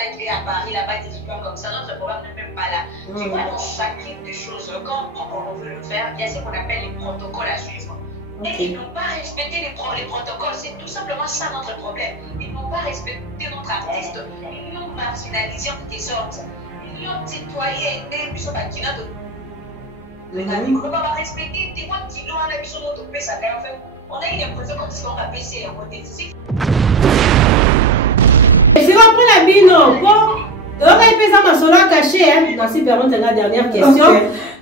avec les à Paris, là-bas, des trucs comme ça. Notre programme n'est même pas là. Tu vois, dans chacune des choses, quand on veut le faire, il y a ce qu'on appelle les protocoles à suivre. Et ils n'ont pas respecté les protocoles. C'est tout simplement ça notre problème. Ils n'ont pas respecté notre artiste. Ils l'ont marginalisé en quelque sorte. Ils l'ont tutoyé. Et puis, on ne peut pas respecter. Tu vois, tu dois aller sur notre pays, ça fait. On a eu l'impression comme si on a baissé un côté. Je reprends la bino. Bon. Tu aurais fait ça ma sola cachée, Merci, permettre la dernière question.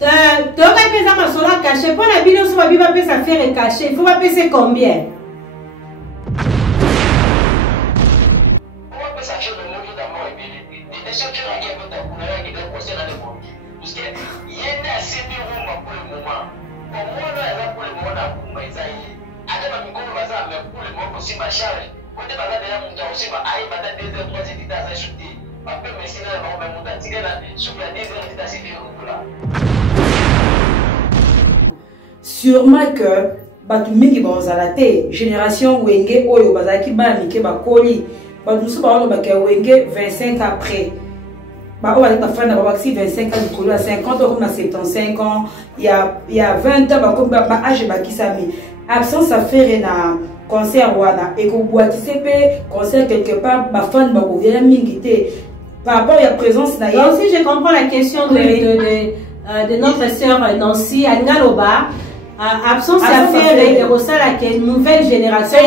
Tu aurais fait ça ma sola cachée. Pour la bino, si ma bible peut ça faire caché, il faut pas payer combien? Sûrement que batumi qui va la génération wenge oyo bazaki ba mike ba koli batusu ba ba ke wenge 25 après ba on va pas faire na 25 ans du à 50 ans comme à 75 ans il y a 20 ans ba comme ba âge ba kisami absence à faire na concert wana et ko boitise pe concert quelque part ba fan ba ko vient mingité par rapport à la présence na donc si je comprends la question de notre sœur Nancy Angaloba. Absence à faire et au sein de la nouvelle génération.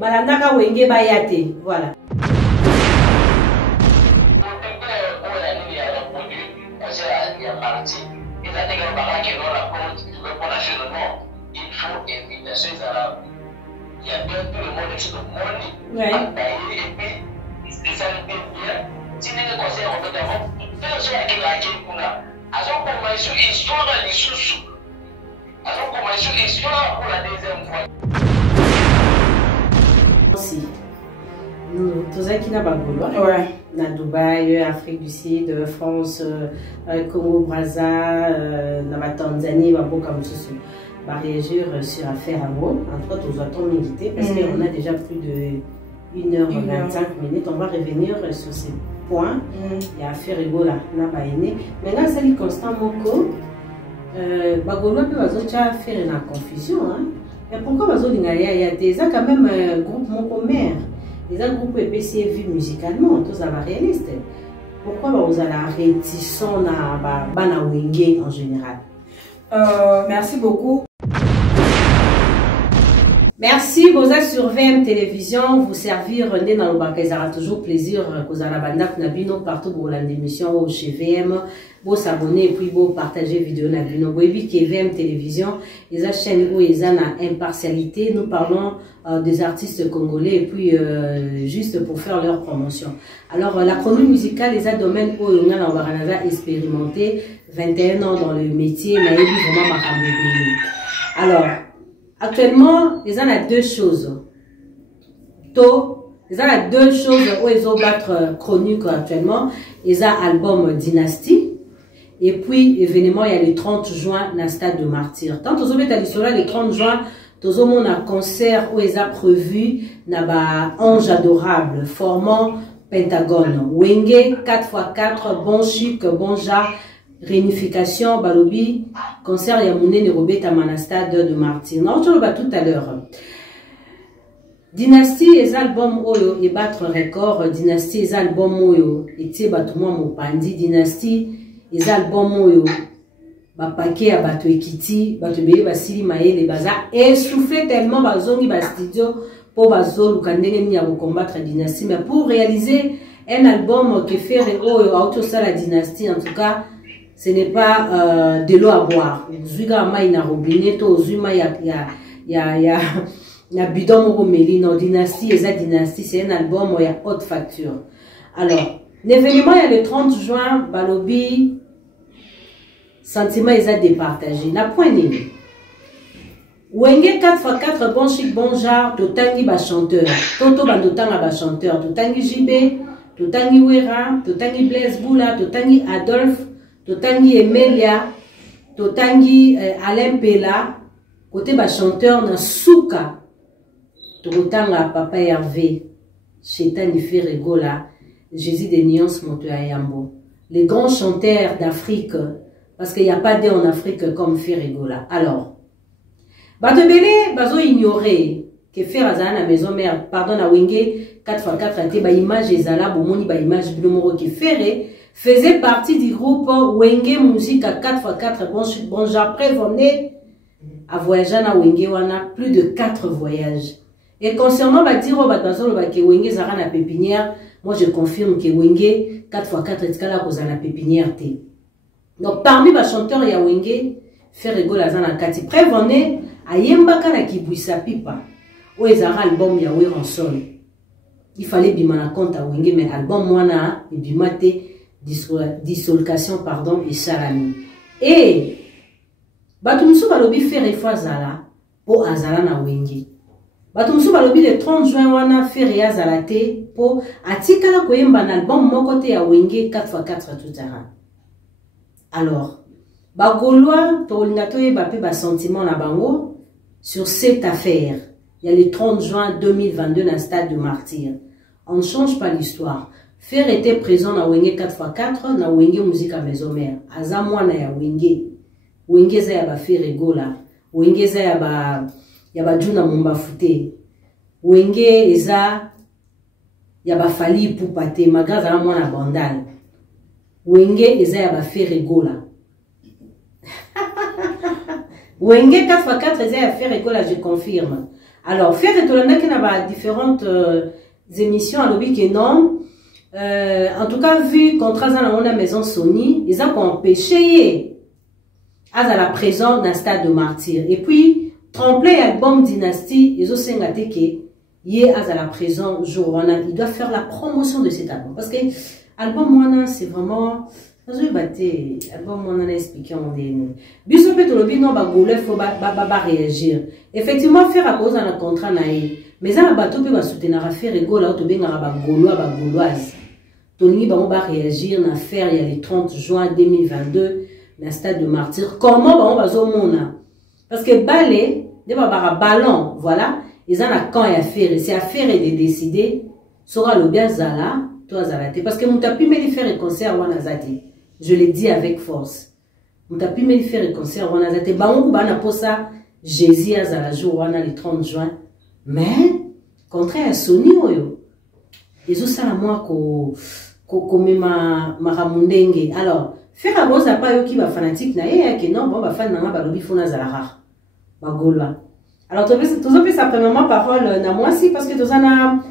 Balandaka wenge bayate. Voilà. Alors, comment une histoire pour la deuxième fois? Merci. Nous, tous qui n'a pas ouais. Na Dubaï, Afrique du Sud, France, Congo, Brazza, na Tanzanie, beaucoup comme ça. Va réagir sur affaire à moi. Entre autres, aux attentes militaires parce qu'on a déjà plus de 1h25 minutes. On va revenir sur ces points. Il y a affaire Ebola, n'a pas aimé. Maintenant, ça dit Constant Moko. Bagolo peut faire une confusion. Et pourquoi il y a des quand même un groupe Mokomère, des groupes EPC vu musicalement, tous ça va réaliste. Pourquoi vous avez réticent na bana wenge en général? Merci beaucoup. Merci, vous êtes sur VM Télévision, vous servir René dans le banque, ça aura toujours plaisir que vous avez la bande partout pour l'émission chez VM. Vous s'abonner et puis vous partager vidéo na bino. Vous voyez que VM Télévision, ils ont chaîne où ils ont la impartialité. Nous parlons des artistes congolais et puis juste pour faire leur promotion. Alors la chronique musicale, les a domaines où on a expérimenté 21 ans dans le métier, mais vraiment ma. Alors actuellement, ils ont deux choses. Ils ont deux choses où ils ont battre chronique actuellement. Ils ont album Dynastie. Et puis, événement, il y a le 30 juin dans le stade de Martyr. Tant que vous avez le 30 juin, vous avez un concert où ils ont prévu un ange adorable formant Pentagone. Wenge, 4x4, bon chic, bon genre, réunification, balobi, concert Yamoune Nérobé Tamana stade de Martyr. Non, je le tout à l'heure. Dynastie, les albums Oyo et battre record. Dynastie, les albums Oyo et Tse Batouma Mopandi. Dynastie, les albums Oyo, paquet à Bato Ekiti, Bato Bele Basili Maël Baza, essoufflé tellement Bazongi Bastudio pour Bazo Lukandene à combattre la dynastie. Mais pour réaliser un album qui fait Oyo, auto ça la dynastie, en tout cas, ce n'est pas de l'eau à boire. Zuga Maïna Robinet, Zuma ya bidon Moromeli, non, dynastie, et ça dynastie, c'est un album où il y a haute facture. Alors, l'événement, il y a le 30 juin, Balobi, sentiment, ils ont départagé. La poignée. Wenge 4x4, bon chic, bon genre, totangi ba chanteur. Toto bandotanga ba chanteur. Totangi JB, totangi Wera, totangi Blaise Boula, totangi Adolphe, totangi Emelia, totangi Alain Pela. Côté ba chanteur na Souka. Totanga Papa Hervé. Chétan y fait rigola. Jésus des Nuances Motoyambo. Les grands chanteurs d'Afrique, parce qu'il n'y a pas d'eux en Afrique comme Ferregola. Alors, Batebele, bazo ignorer que faire à la maison mère, pardon, à Wenge, 4x4 a été, ba image ezala, bomoni ba image bilomoro qui Ferre, faisait partie du groupe Wenge Musique à 4x4, bon, j'après, venez à voyager à Wenge, on a plus de 4 voyages. Et concernant Batiro, Batazolo, que Wenge Zara na pépinière, moi je confirme que Wenge, 4x4 etikala koza na pépinière te. Donc parmi les chanteurs, il y a Wenge, Ferregola Zana Kati. Prévenez, à Yembaka na Kibouissa Pipa, où ils ont album Yahweh en sol. Il fallait bimana compte à Wenge, mais album Moana, et bimate, dissolution, pardon, et salami. Et, Batumsu Balobi fait Zala, pour Azala na Wenge. Batumsu Balobi le 30 juin, wana fait Azalate, pour Atikala Koyemba na album Mokote à Wenge 4x4 tout à. Alors, Bagolois, Tolinatoye Bapé, bas sentiment na bango sur cette affaire. Il y a le 30 juin 2022 dans le stade de Martyr. On ne change pas l'histoire. Faire était présent dans Wenge 4x4, dans Wenge Musique à Maison Mère. Azamwana ya Wenge. Wenge za ya ba Ferregola. Wenge za ya ba Juna Mumba Fute. Wenge eza ya ba Fali Poupate. Magaza la mwana bandal. Wenge eza ya ba Ferregola. Wenge 4x4 eza ya Ferregola, je confirme. Alors, faire étonnant qu'il y a différentes émissions à l'objet que non. En tout cas, vu contrat dans la maison Sony, ils ont empêché à la présence dans le stade de Martyr. Et puis, tremplé album Dynasty, ils ont sengaté que y à la présence jour il doit faire la promotion de cet album. Parce que album Wana, c'est vraiment album Wana expliqué en DNA. Biso peut le non ba goulé faut ba réagir. Effectivement, faire à cause d'un contrat naïf. Mais ça va bateau peut soutenir à faire rigolo là, tu bien ba gaulois ba gauloise. Tony va réagir na faire il y a le 30 juin 2022 dans le stade de Martyr. Comment on va zomona? Parce que balé, de ba ballon, voilà, ils ont un camp à faire. C'est à faire et de décider sera le bien zala, toi zalate. Parce que mon tapis me faire un concert wana zati. Je le dis avec force. Mon tapis me faire un concert wana zati. Ba on ba na posa Jésus à la jour wana le 30 juin. Mais contraire à Sony oyo. Ils ont ça à moi ko maramundenge. Alors, faire à bosa pas yo qui va fanatique na que non bon ba fan na ba lobi fona zalara. Ba golwa. Alors tout ça premièrement parole na moi si parce que tout ça na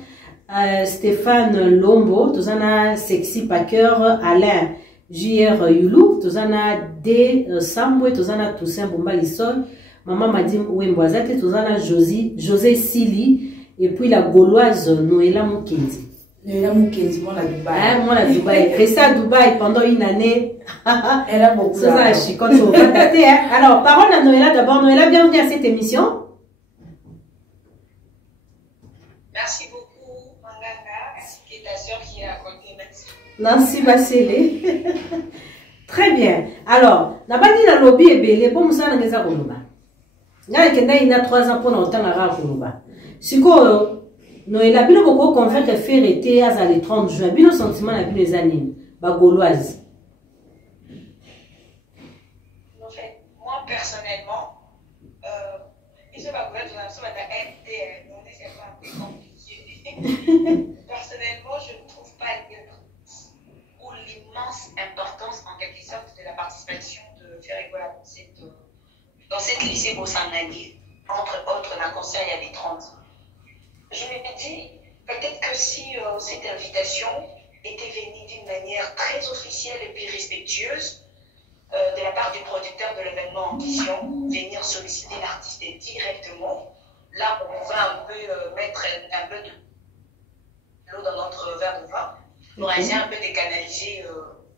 Stéphane Lombo, tout ça na Sexy Packer, Alain JR Yulu, tout ça na D Sambwe, tout ça na Toussaint Bomba Lissol, maman m'a dit Wemboazate, tout ça na José Sili et puis la gauloise Noëlla Mukenzi. Noëlla Mukenzi, moi la Dubaï. Moi la Dubaï. Restée à Dubaï pendant une année. Elle a beaucoup d'argent. Alors, parole à Noëlla d'abord. Noëlla, bienvenue à cette émission. Merci beaucoup, Manganga, et ta soeur qui est à côté. Merci. Nancy Bassélé. Très bien. Alors, n'a pas dit dans le lobby et belé pour nous ça n'a Koluba. Il y a 3 ans pour nous entendre à Koluba. Si quoi, Noëlla, bien beaucoup convaincre que faire été à les 30 juin, bien le sentiment à les années, ba gauloise. En fait, moi personnellement, je ne sais pas comment je c'est pas un peu compliqué. Personnellement, je ne trouve pas l'immense importance en quelque sorte de la participation de Ferregola dans cette lycée Bossangani, entre autres, la concert il y a des 30 ans. Je me dis, peut-être que si cette invitation était venue d'une manière très officielle et puis respectueuse de la part du producteur de l'événement en question, venir solliciter l'artiste directement, là on va un peu mettre un peu de l'eau dans notre verre de vin pour essayer un peu de canaliser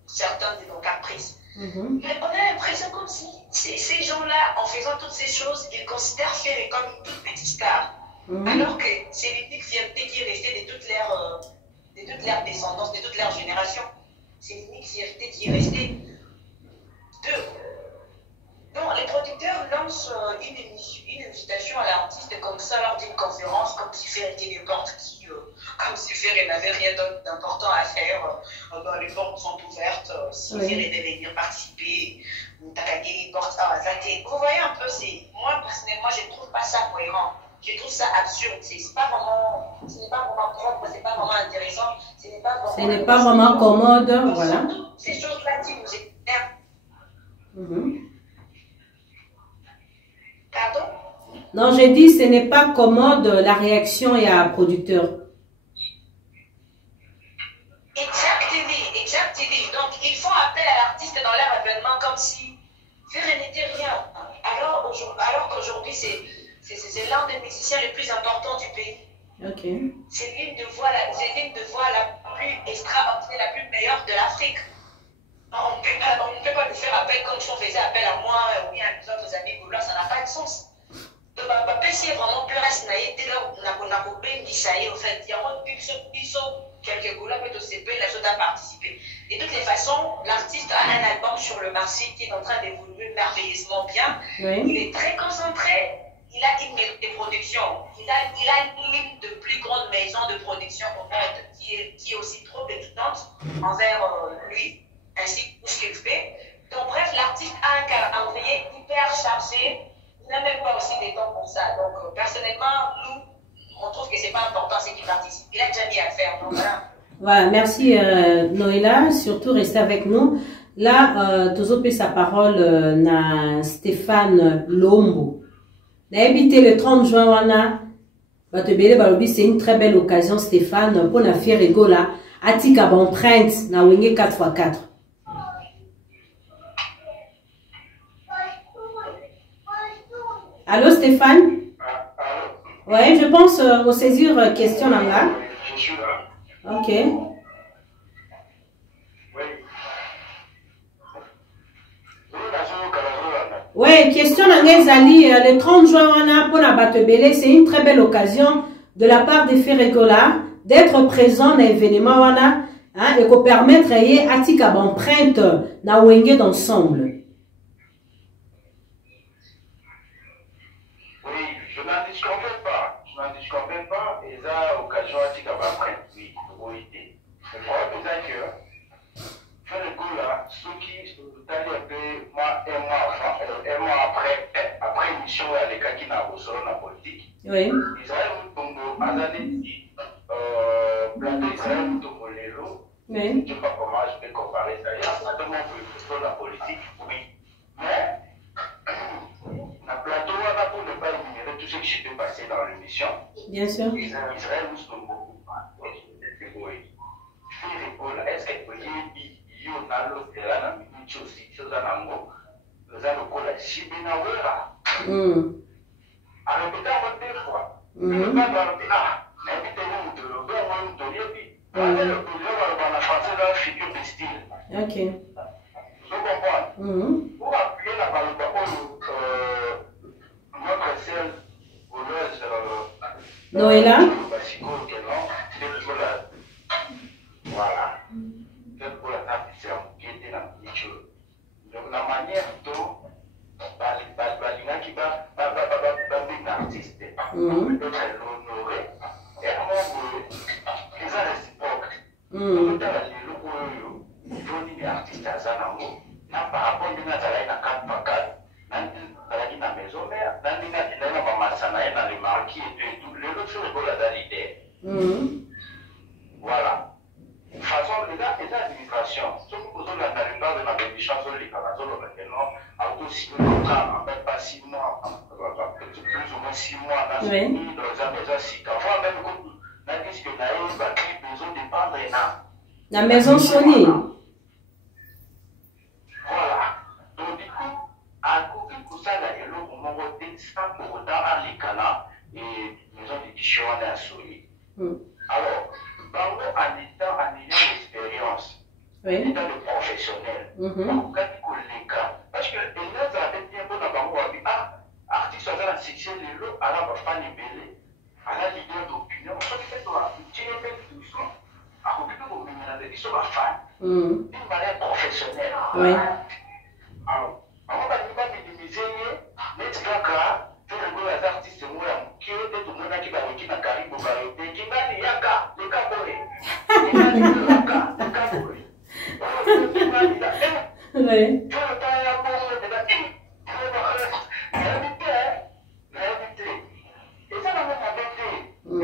certains de nos caprices. Mais on a l'impression comme si ces gens-là, en faisant toutes ces choses, ils considèrent Ferré comme une toute petite star. Alors que c'est l'unique fierté qui est restée de toute leur descendance, de toute leur génération. C'est l'unique fierté qui est restée Donc, les producteurs lancent une invitation à l'artiste comme ça lors d'une conférence, comme si Fer était n'importe qui, comme si Fer n'avait rien d'important à faire. Les portes sont ouvertes, si Fer devait venir participer, ou Takage, les portes à vous voyez un peu, moi personnellement, je ne trouve pas ça cohérent. Je trouve ça absurde. Ce n'est pas vraiment propre, ce n'est pas vraiment intéressant, ce n'est pas vraiment commode. Voilà. Ces choses-là qui nous énervent. Pardon? Non, j'ai dit ce n'est pas commode la réaction et à producteur. Exactement. Donc, ils font appel à l'artiste dans leur événement comme si Fer n'était rien. Alors qu'aujourd'hui, c'est l'un des musiciens les plus importants du pays. Okay. C'est l'une de voix la plus extraordinaire, la plus meilleure de l'Afrique. On ne peut pas lui faire appel comme si on faisait appel à moi ou bien à nos autres amis gaulois, ça n'a pas de sens. Donc, c'est vraiment plus reste naïf. Dès lors, on a coupé une saïe, en fait. Il y a quelques gaulois qui ont la chose à participer. Et de toutes les façons, l'artiste a un album sur le marché qui est en train d'évoluer merveilleusement bien. Oui. Il est très concentré. Il a une maison de production. Il a une de plus grande maison de production au monde qui est aussi trop étudiante envers lui, ainsi que ce qu'il fait. Donc, bref, l'artiste a un calendrier hyper chargé. Il n'a même pas aussi des temps pour ça. Donc, personnellement, nous, on trouve que ce n'est pas important, c'est qu'il participe. Il a déjà mis à faire. Donc, voilà. Voilà, merci Noéla. Surtout, restez avec nous. Là, Tozope sa parole na Stéphane Lombo. D'habiter le 30 juin, c'est une très belle occasion, Stéphane, pour la faire rigola. Atika empreinte na wenge 4x4. Allô Stéphane? Oui, je pense au saisir question là. Je suis là. Ok. Oui, question Zali, le 30 juin, pour la c'est une très belle occasion de la part des Ferregola d'être présent dans l'événement hein, et qu'on permettre à Tika empreinte na wenge d'ensemble. Oui, je n'en disconviens pas. Et ça, occasion à Tika empreinte, oui, oui. Le problème est que Ferregola, ceux qui un mois après l'émission à l'écart qui n'a pas la politique, oui. Israël Moutongo, Azali dit, plateau Israël Moutongo Lelo, je ne sais pas comment je peux comparer ça, il y a certainement pour la politique, oui. Mais, la plateau, pour ne pas énumérer tout ce qui s'est passé dans l'émission, bien sûr. Israël Moutongo, est-ce qu'elle peut dire, il y a l'autre, il y a aussi, chose à l'ango. Nous allons coller Chibinawera. À répéter encore 2 fois. Ne pas dire, invitez-nous de le faire, on nous donne. Le pouvoir dans la française dans la figure de style. Ok. Vous comprenez? Pour appuyer la balle, notre seule voleuse, Noéla. Voilà. C'est pour la tapisserie qui était dans le milieu. Donc, la manière dont les qui va un artiste, peut-être l'honorer, et à mon les réciproques. Donc, dans les locaux, il faut dire artiste à Zanango, par rapport à une atalaï na 4x4, dans la maison mère, dans la maman Sanaï, dans les marquis et tout, les autres choses pour la l'idée. Voilà. De toute façon, les gars, c'est l'administration. Ce que vous avez la plupart de la bénédiction, les canadiens, même pas 6 mois, plus ou moins 6 mois, dans les maisons 6 ans. Même quand on a dit que Naïs va plus besoin de prendre la maison Sony. Voilà. Donc, du coup, à côté de ça, il y a le moment où on sans pour autant à l'écala et maison d'édition à Sony. Alors, en ayant l'expérience, en étant le professionnel, parce que les gens avaient bien bon artiste dans la section de l'eau, alors on va pas libérer, à la leader d'opinion, on va faire toi, tu es bien tout ça, à côté de vos ménages, ils sont fan, d'une manière professionnelle. Alors, on va pas minimiser baweki na karibu bayote kingani yaka lekabore kingani yaka lekabore kingani yaka Ouais. je ne pas ya bongo de la réalité et ça n'a pas été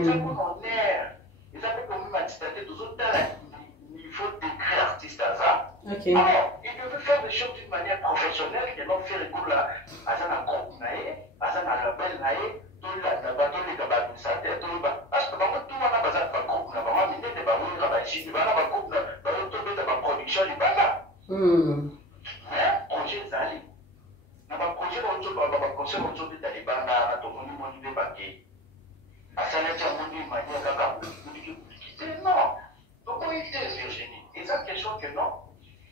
ça pour mon air et ça peut comme m'attester toujours dans le niveau d'écrit artiste à ça. Ok. Alors il devait faire des choses d'une manière professionnelle et non faire écoute là à ça na groupe naé à ça na label naé tout là na bateau les gars ça tout ba parce que maman tout wana baza ba groupe na maman mine de ba wira ba chini ba na ba groupe na ba to be de ba production ni bana projet zali na ba projet on to ba projet on to be de bana na to moni moni be ba ke asana cha moni manière kaka non donc il était Virginie et ça question que non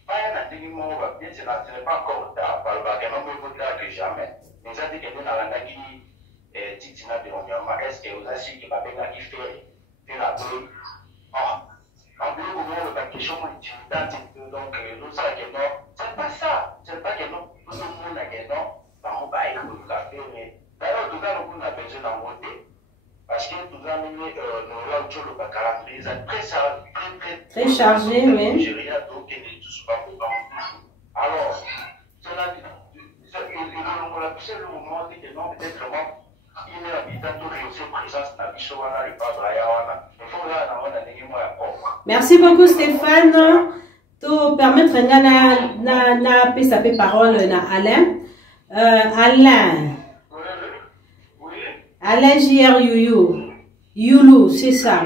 pas un intégrement bien ce n'est pas encore tard par le bagage non plus que jamais mais ça dit que nous n'avons pas dit titina de l'environnement est-ce que vous avez dit que ma belle qui fait la boule en plus le bagage question est donc nous ça que non c'est pas ça c'est pas que non tout le monde a que non par on va aller au café mais d'ailleurs tout cas nous avons besoin d'en monter parce que tout ça nous là où le calendrier c'est très chargé, oui. Alors, cela dit, on a poussé le moment dit que non, peut-être vraiment, il est habitant de réussir présence dans le show, il faut là, on a des mots. Merci beaucoup Stéphane. To permettre na PSAP parole na Alain. Alain. Oui. Alain JR Youlou, c'est ça.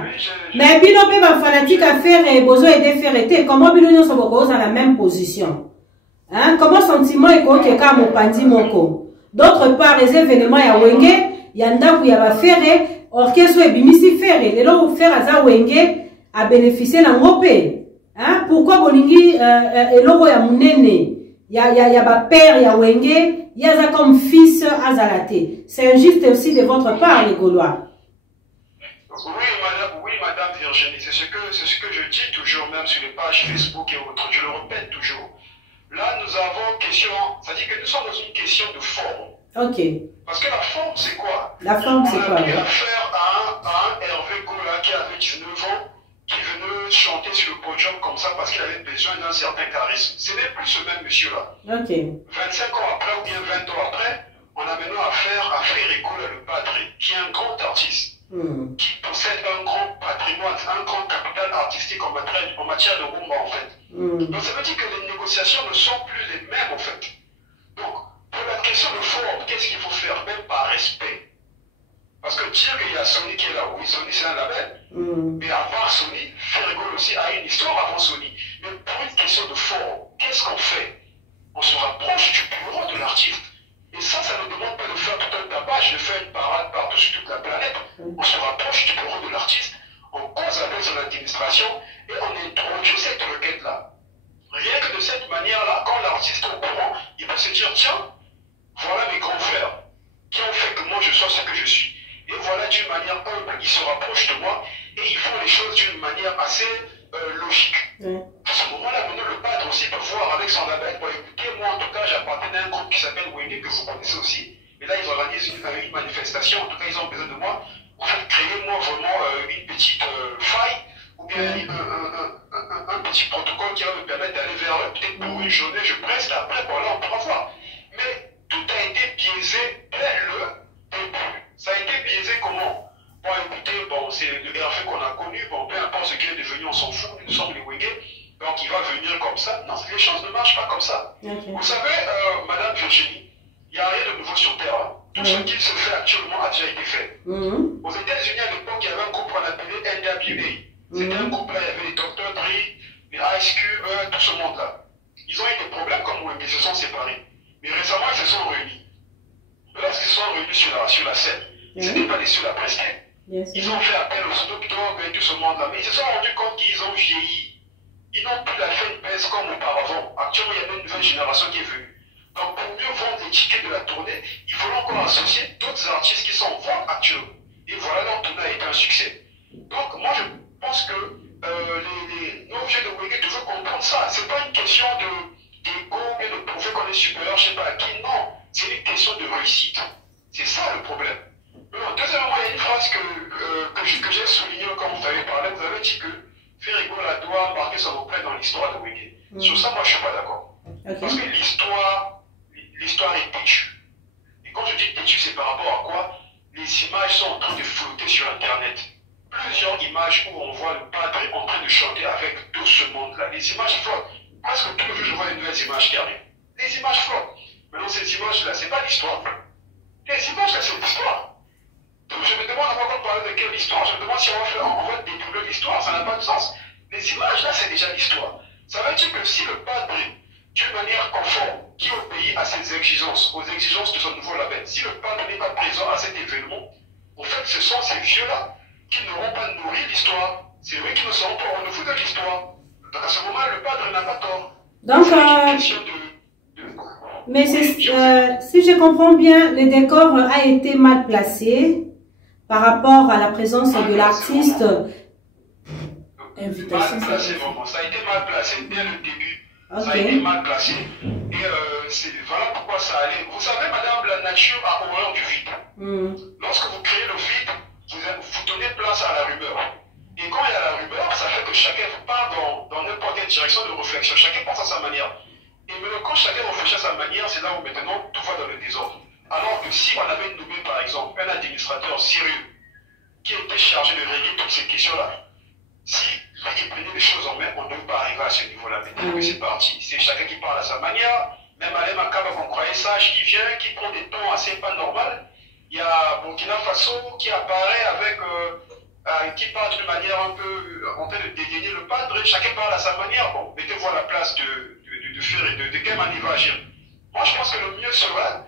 Mais bino pe ba fanatique à faire et besoin de faire été comment bino nous sommes dans la même position. Hein, comment sentiment est que ka mo pandi moko. D'autre part les événements ya wenge, ya ndaku ya ba faire orchestre et bimisi faire les lo faire aza wenge a bénéficier na ngopé. Hein, pourquoi bolingi eloko ya munene ya ba père ya wenge, ya za comme fils azalate. C'est injuste aussi de votre part les Gaulois. Oui, madame Virginie, c'est ce que je dis toujours, même sur les pages Facebook et autres, je le répète toujours. Là, nous avons question, c'est-à-dire que nous sommes dans une question de forme. Ok. Parce que la forme, c'est quoi? La forme, c'est quoi? On a eu affaire à un Hervé Gola qui avait 19 ans, qui venait chanter sur le podium comme ça parce qu'il avait besoin d'un certain charisme. C'est même plus ce même monsieur-là. Ok. 25 ans après ou bien 20 ans après, on a maintenant affaire à Frère Gola le Padré, qui est un grand artiste. Qui possède un grand patrimoine, un grand capital artistique en matière de rumba en fait. Donc ça veut dire que les négociations ne sont plus les mêmes en fait. Donc pour la question de forme, qu'est-ce qu'il faut faire même par respect? Parce que dire qu'il y a Sony qui est là, oui, Sony c'est un label. Mais à part Sony, Ferrigol aussi a une histoire avant Sony. Mais pour une question de forme, qu'est-ce qu'on fait? On se rapproche du bureau de l'artiste. Et ça ne demande pas de faire tout un tapage, de faire une parade partout sur toute la planète. On se rapproche du bureau de l'artiste, on cause avec son administration et on introduit cette requête-là. Rien que de cette manière-là, quand l'artiste est au courant, il peut se dire, tiens, voilà mes grands frères qui ont fait que moi je sois ce que je suis. Et voilà d'une manière humble, ils se rapprochent de moi et ils font les choses d'une manière assez logique. À ce moment-là, maintenant, le padre aussi peut voir avec son label, bon, écoutez, moi en tout cas, j'appartenais à un groupe qui s'appelle Wende, que vous connaissez aussi. Et là, ils organisent une manifestation, en tout cas, ils ont besoin de moi. En fait, créez-moi vraiment une petite faille, ou bien un petit protocole qui va me permettre d'aller vers eux, peut-être pour une journée, je presse, après, voilà, on pourra voir. Mais tout a été biaisé dès le début. Ça a été biaisé comment? Bon, écoutez, bon, c'est le Hervé qu'on a connu, bon, peu importe ce qu'il est devenu, on s'en fout, nous sommes les Wenge, donc il va venir comme ça. Non, les choses ne marchent pas comme ça. Vous savez, Madame Virginie, il n'y a rien de nouveau sur Terre. Hein. Tout ce qui se fait actuellement a déjà été fait. Aux États-Unis, à l'époque, il y avait un groupe qu'on appelait NWA. C'était un groupe là, il y avait les Dr. Dre, les Ice Cube, tout ce monde-là. Ils ont eu des problèmes comme Wenge, ils se sont séparés. Mais récemment, ils se sont réunis. Lorsqu'ils se sont réunis sur la scène, ils n'étaient pas les seuls à prester. Ils ont fait appel au Snoop Dogg et tout ce monde-là. Mais ils se sont rendus compte qu'ils ont vieilli. Ils n'ont plus la fanbase comme auparavant. Actuellement, il y a une nouvelle génération qui est venue. Donc, pour mieux vendre les tickets de la tournée, il faut encore associer d'autres artistes qui sont en vente actuellement. Et voilà, leur tournée a été un succès. Donc, moi, je pense que nos vieux de Wenge toujours comprendre ça. Ce n'est pas une question d'ego, et de prouver qu'on est supérieur, je ne sais pas à qui. Non, c'est une question de réussite. C'est ça le problème. Eux, en Deuxièmement, il y a une phrase que j'ai soulignée quand vous avez parlé. Vous avez dit que Ferregola doit marquer son empreinte dans l'histoire de Wenge. Sur ça, moi, je ne suis pas d'accord. Parce que l'histoire est têtue. Et quand je dis têtue, c'est par rapport à quoi? Les images sont en train de flotter sur Internet. Plusieurs images où on voit le padre en train de chanter avec tout ce monde-là. Les images flottent. Presque tous les jours, je vois une nouvelle image qui arrive. Les images flottent. Maintenant, ces images-là, ce n'est pas l'histoire. Les images-là, c'est l'histoire. Donc, je me demande encore parler de quelle histoire. Je me demande si on va détourner l'histoire. Ça n'a pas de sens. Les images-là, c'est déjà l'histoire. Ça veut dire que si le padre, d'une manière conforme, qui obéit à ses exigences, aux exigences de son nouveau label, si le padre n'est pas présent à cet événement, en fait, ce sont ces vieux-là qui n'auront pas nourri l'histoire. C'est eux qui ne seront pas au niveau de l'histoire. Donc, à ce moment, le padre n'a pas tort. Donc, mais si je comprends bien, le décor a été mal placé par rapport à la présence de l'artiste. Invitation, ça a été mal placé dès le début. Okay. Ça a été mal placé. Et voilà pourquoi ça allait. Vous savez, madame, la nature a horreur du vide. Lorsque vous créez le vide, vous donnez place à la rumeur. Et quand il y a la rumeur, ça fait que chacun part dans n'importe quelle direction de réflexion. Chacun pense à sa manière. Et maintenant, quand chacun réfléchit à sa manière, c'est là où maintenant tout va dans le désordre. Alors que si on avait nommé, par exemple, un administrateur sérieux qui était chargé de régler toutes ces questions-là, si il prenait les choses en main, on ne peut pas arriver à ce niveau-là. Maintenant que c'est parti, c'est chacun qui parle à sa manière. Même Alain Makaba, qu'on croyait sage, qui vient, qui prend des tons assez pas normaux. Il y a Burkina Faso qui apparaît avec, qui parle d'une manière un peu en train de dégainer le padre. Chacun parle à sa manière. Bon, mettez-vous à la place de faire et de quelle manière il va agir. Moi, je pense que le mieux serait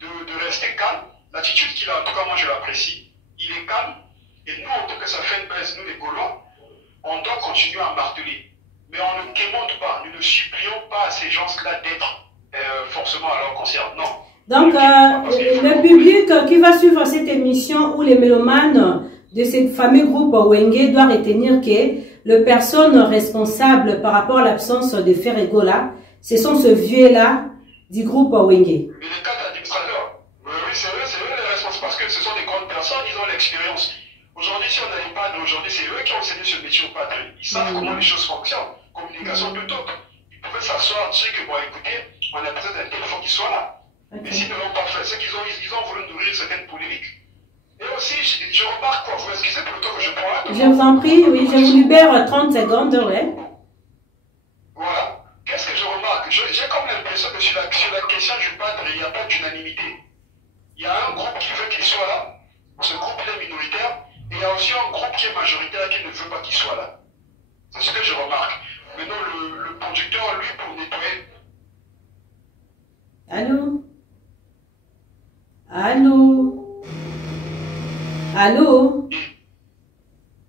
de rester calme. L'attitude qu'il a, en tout cas, moi, je l'apprécie. Il est calme. Et nous, en tant que ça fait une baisse, nous, les Gaulois, on doit continuer à marteler. Mais on ne quémande pas, nous ne supplions pas à ces gens-là d'être forcément à leur concert. Non. Donc, le public qui va suivre cette émission ou les mélomanes de ce fameux groupe Wenge doit retenir que les personnes responsables par rapport à l'absence de Ferregola, ce sont ce vieux-là du groupe Wenge. Mais les quatre administrateurs, oui, c'est eux les responsables parce que ce sont des grandes personnes, ils ont l'expérience. Aujourd'hui, si on n'a pas d'aujourd'hui, c'est eux qui ont enseigné ce métier au padre. Ils savent comment les choses fonctionnent. Communication plutôt. Ils pouvaient s'asseoir, dire que, bon, écoutez, on a besoin d'un tel, il faut qu'il soit là. Mais s'ils ne l'ont pas fait, c'est qu'ils ont voulu nourrir certaines polémiques. Et aussi, je remarque quoi, vous excusez pour le temps que je prends là. Je vous en prie, oui, je vous libère 30 secondes, ouais. Voilà. Qu'est-ce que je remarque? J'ai comme l'impression que sur la question du padre, il n'y a pas d'unanimité. Il y a un groupe qui veut qu'il soit là. Ce groupe il est minoritaire. Et il y a aussi un groupe qui est majoritaire qui ne veut pas qu'il soit là. C'est ce que je remarque. Maintenant, le producteur, lui, pour nettoyer. Allô? Allô? Allô?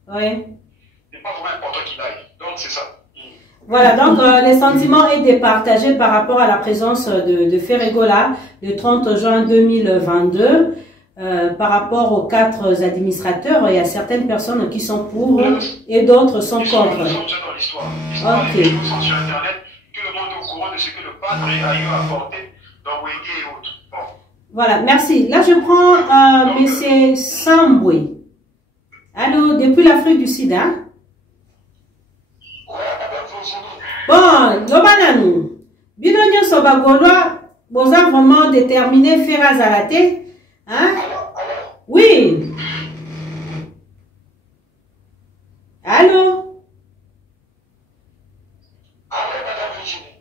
Oui. C'est pas vraiment important qu'il aille. Donc, c'est ça. Voilà, donc le sentiment est départagé par rapport à la présence de Ferregola le 30 juin 2022. Par rapport aux 4 administrateurs, il y a certaines personnes qui sont pour et d'autres sont contre. Nous sommes déjà dans l'histoire. L'histoire des choses sont sur Internet. Tout le monde est au courant de ce que le padre a eu à apporter dans Wenge et autres. Bon. Voilà, merci. Là, je prends M. Samboué. Allô, depuis l'Afrique du Sud, hein? Bon, Lobananou. Bidonio Sobagoloa, vous avez vraiment déterminé Ferraz à la tête. Hein? Oui. Allô?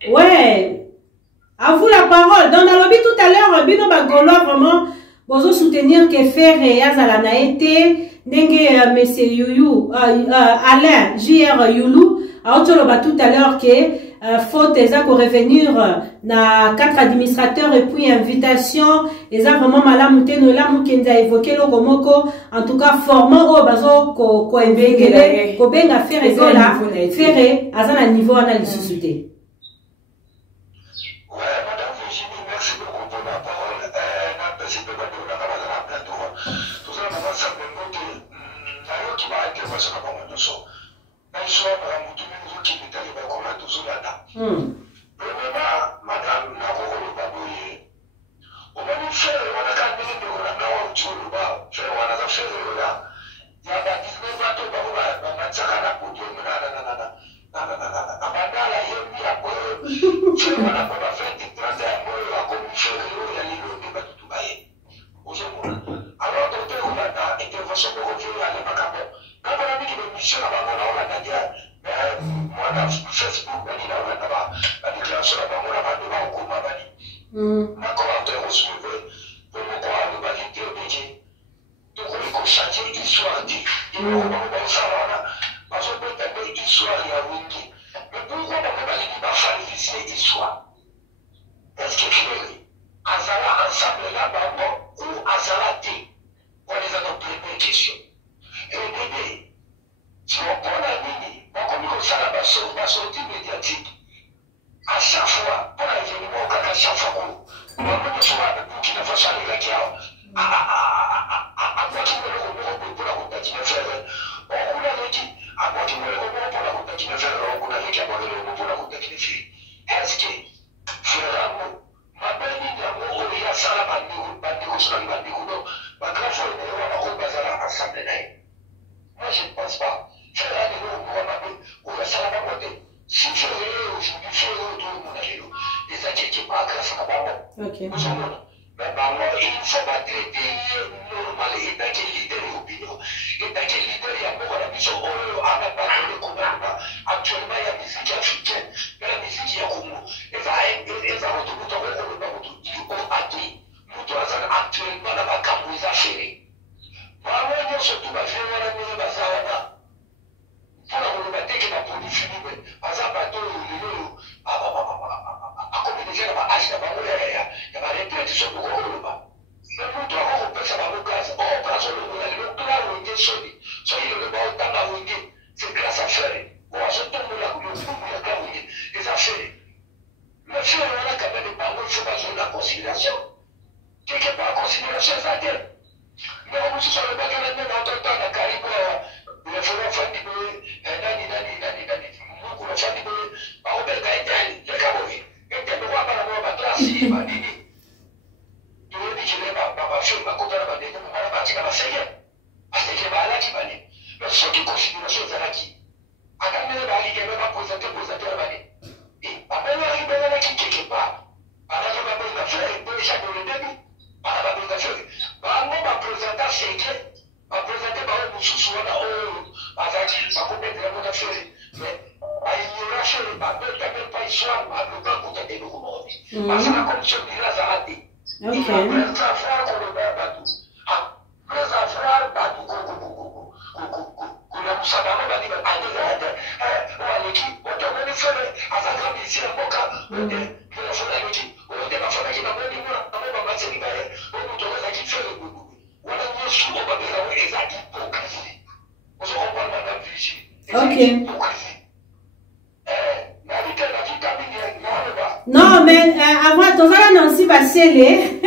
Ouais. À vous la parole. Dans le lobby tout à l'heure, Bino Bagolo vraiment, vous soutenir que faire et Azalana été, Nenge Monsieur Youyou, Alain, JR Youlou, a tout à l'heure que faute pour revenir na 4 administrateurs et puis invitation les a vraiment malamute no la mukenza évoqué le komoko en tout cas formant au bazo ko embengele ko benga faire zola faire azana niveau ana lisusuté. Ouais, madame Virginie, merci beaucoup pour la parole. Merci de la plateau. Tout ça, madame Sabengote, d'ailleurs, qui m'a été passé comme un dosso. Elle soit par un mouton, qui m'était arrivé comme un dosso là-dedans. Premièrement, madame, n'a pas voulu babouiller. Au moment où faire, on a qu'à venir de la nawa, tu veux le bas, faire, on a fait mission à Bangola, on a dit, moi, dans Facebook, on a la déclaration à Bangola, on a dit, on a dit, ma commentaire au soulevé, pour me croire, on a dit, on a dit, donc on est constaté l'histoire dit, il y a un salon, parce qu'on peut taper l'histoire, il y a Wingi. Mais pourquoi on va dire, ma falsifier l'histoire? Est-ce que je veux dire, Azala ensemble là-bas, ou Azala T? On les a donc première question. Et bébé, si on prend la ligne, on commence à la sortie médiatique. À chaque fois, pour la événement, à chaque fois, on va me trouver avec Burkina Faso à l'Irak, à quoi tu veux le remords pour la route qui me fait. On a dit, à quoi tu veux le remords pour la route qui me fait, on a dit à quoi le remords pour la route qui me fait. Est-ce que, frère, ma belle ligne d'amour, il y a ça là, Bandigo, sur le Bandigo, ma grande fois, il y a un bazar à l'Assemblée. Moi, je ne pense pas. Faire un énorme mouvement, on va ça là-bas côté. Si je veux, aujourd'hui, je veux tout le monde à l'élo. Les acquis qui pas grâce à la banque. Ok. Mais il ne faut pas traiter normal et dans quel leader d'opinion. Et dans quel leader il y a beaucoup de mission à la base de Koumaba. Actuellement, il y a la musique africaine, mais la musique il y a Koumou. Et ça retrouve tout le monde qui ont atteint. Nous devons actuellement dans la Cameroun affairée. Moi, surtout, ma fille, on a mis ma sawana. Pour la rebattre, qui m'a produit fini, mais à ça, bateau, à communiquer dans ma hache, dans ma roue, il y a ma répétition pour le bas. Mais nous, toi, on peut savoir nos classes. On passe le modèle, le clan, on est sonné. Soyez le bas, on t'a la roue, c'est grâce à faire. On va se tomber là, le fou, il y a qu'à rouiller. Les affaires. Le fait, on a quand même pas, il faut pas jouer la considération. Quelque part, considération, ça t'aide. Mais on se le bagage là, dans ton temps, la Caribe, il faut la faire du bruit, nani, nous, la faire du bruit, on va faire des cabots, et des droits par la mort, ma classe, ma nini. Tu veux dire que ma fille, ma copine, ma nini, ma partie, ma seigneur, parce que ma là qui m'a dit. Mais ce qui considère chose à la qui, à quand même, la ligue, elle va présenter la manée. Et à peine arrivé là qui quelque part, à la fin, ma bonne affaire, déjà dans le début. Bah, on va présenter secret, on va présenter par un sous on a avec ça peut être la bonne affaire. Mais à ignorer le babel, même pas histoire, à le grand côté de nous. Parce que la commission de la Zarate. Il va prendre sa frère qu'on le met à Badou. Prendre sa frère Badou, qu'on a poussé à Badou, on va dire, à l'église, on va l'équipe, on te met le feu, à sa grande ici, la boca, on te met le feu à l'équipe, on te met le feu à l'équipe, on te met le feu à l'équipe. Ok. Non, mais avant, dans la Nancy va sceller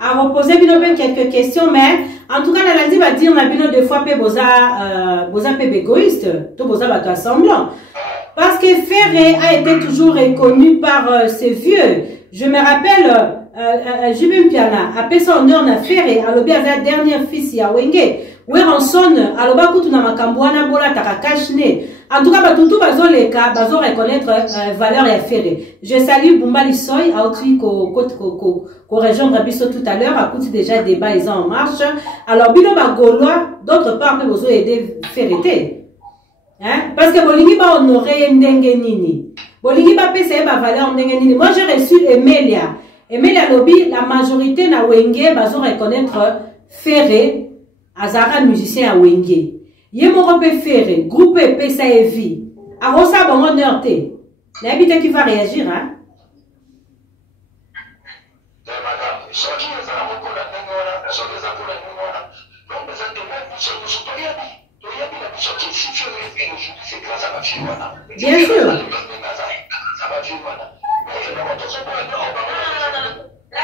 à reposer quelques questions, mais en tout cas, la lundi va dire, on a bien deux fois, boza égoïste, tout boza va semblant. Parce que Ferré a été toujours reconnu par ses vieux. Je me rappelle, Jubin Piana, après son heure na Ferré, à l'obé la dernière fils ya Wenge, où on sonne, à l'oba koutou na makambouana bola takakashne. En tout cas, tout bazo les cas, bazo reconnaître valeur ya Ferré. Je salue Bumbali Soy, à outil ko rejoindre Bisso tout à l'heure, à côté déjà débat, ils sont en marche. Alors, Bino Bagolois, d'autre part, nous besoin aider Ferré. Hein? Parce que Bolingi va honorer Ndenge Nini. Bolingi va payer sa valeur Ndenge Nini. Moi, j'ai reçu Emelia. Emelia Lobby, la majorité na Wenge, bazo reconnaître Ferré, Azara musicien à Wenge. Yemorope Ferré, groupe PSAEV. A Rosa Bongo Norte. L'habité qui va réagir, hein? Bien sûr. Là,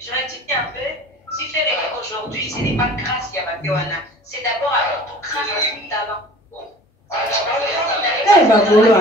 je rectifie un peu. Si Ferré aujourd'hui, ce n'est pas grâce à Matéwana, c'est d'abord grâce à son talent. Eh ben voilà.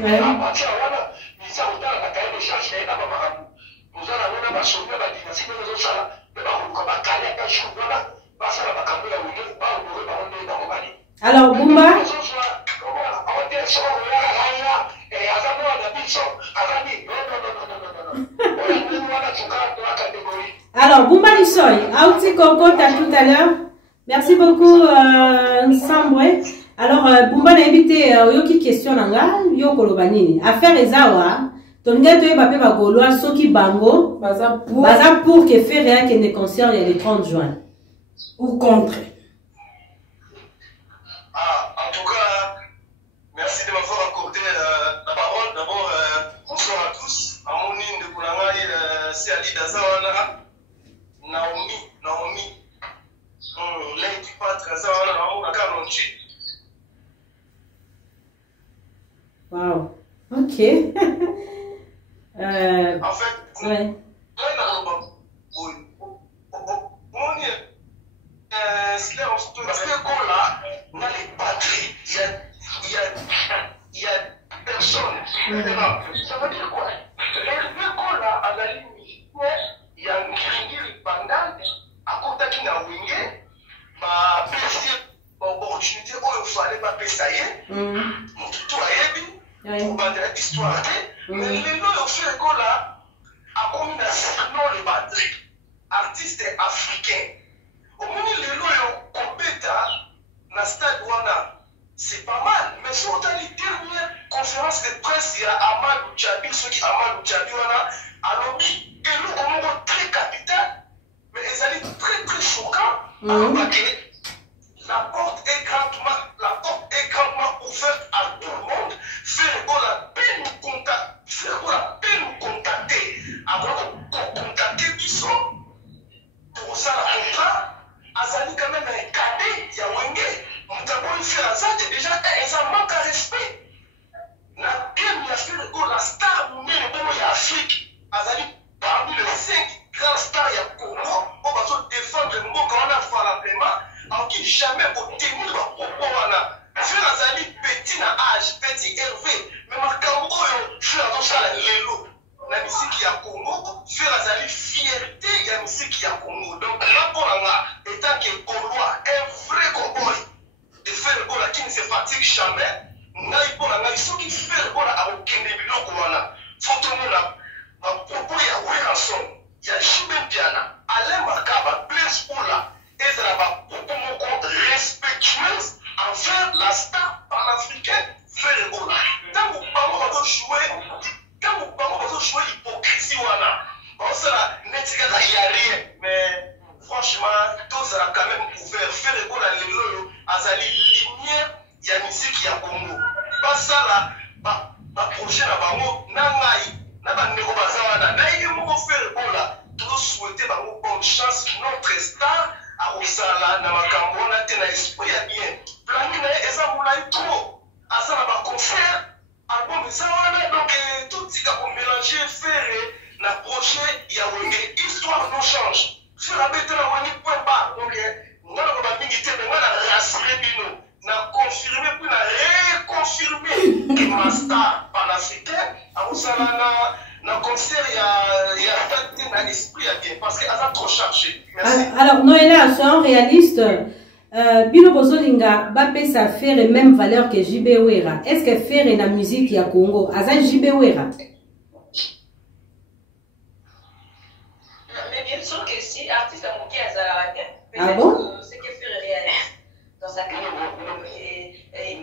Mais à partir de là, ils ont dans la cahier de charge, il y a pas mal. Nous allons avoir des choses, des dynasties, des autres salles, mais on va caler un jour, voilà, parce que la caméra, on ne va pas. Alors, Bumba. Alors, Bumba Lissoy, Aouti Koko, t'as tout à l'heure. Merci beaucoup, Sambwe. Alors, Bumba n'a invité, yoki question nanga, yoko lobanini. Affaire Ezawa, ton gars te bape bagoloa, soki bango, baza pour que Ferrea qui ne concert le 30 juin. Ou contre. En tout cas, merci de m'avoir accordé la parole. D'abord, bonsoir à tous. À mon ligne de Koulangaï, c'est Ali Dazawana, Naomi. L'aide du pâtre, Dazawana, Naomi, Kalonchi. Wow. Ok. En fait, ouais. Parce que là, dans les batteries, il y a personne. Ça veut dire quoi? Les là, à la limite, il y a une grille pendant, à côté qui n'a wingé, ma plaisir, opportunité, où il fallait pas payer, mon tuto a ébi, pour battre l'histoire, mais les gens qui ont fait là, à combination les batteries, artistes africains. Au moment où les gens ont na stade wana, c'est pas mal. Mais sur la dernière conférence de presse, il y a Amadou Djabi, ceux qui Amadou Djabi wana, alors et nous on est très capital, mais ils allaient très très choquants. Alors que la porte est grandement ouverte à tout le monde. Faire la peine nous contacter, avant de contacter Bisson pour ça la contrat. Azali quand même un cadet, il y a Wenge, Moutabo fait ça, déjà un manque à respect. La game, il a fait la star, mais le bon, il y a Afrique. Azali, parmi les 5 grands stars, il y a Congo, on va se défendre le mot quand on a fait l'entraînement, en qui jamais au témoin de la propos. Faire Azali petit na âge, petit élevé, mais ma Congo, faire dans ça l'élo. La musique ya Congo, faire Azali fierté, il y a musique ya Congo. Donc, rapport à là, étant que Gaulois, un vrai Congolais, de faire le goal qui ne se fatigue jamais, il faut qu'il fait le goal à aucun début. Faut tourner là. Propos, il y a Williamson, il y a Jibem Piana, Alain Makaba, Blaise Oula, et de la propos respectueuse envers la star panafricaine, faire le goal. Quand vous parlez de jouer l'hypocrisie, on sera net, il n'y a rien. Mais franchement, tous ont quand même ouvert. Faire le goal à l'élo, Azali lumière, il y a musique, il y a Congo. Pas ça là, la prochaine à Bango, Nangaï, Nabaneko Bazawana, Naïe Moko faire le goal là. Tous souhaiter Bango bonne chance, notre star, à Osala, Namakambona, Tena Esprit, il y a bien. Planine, et ça moulait trop. À ça, on va concert. Album de Zawana, donc tout ce qu'on mélange, faire, l'approcher, il y a une histoire nous change. Sur la bête, on a un point bas. Donc, on a rassuré, on a confirmé, puis on a réconfirmé que ma star panafricaine, à Oussalana, dans le concert, il y a fait un esprit à bien, parce qu'elle a trop chargé. Merci. Alors, Noëlla, soyons réalistes. Bino Bozolinga, Bape sa faire les mêmes valeurs que JB Wera. Est-ce que faire la musique ya Congo? Aza JB Wera? Mais bien sûr que si artiste a manqué à Zara, ah bon? Ce que fait réaliste dans sa carrière est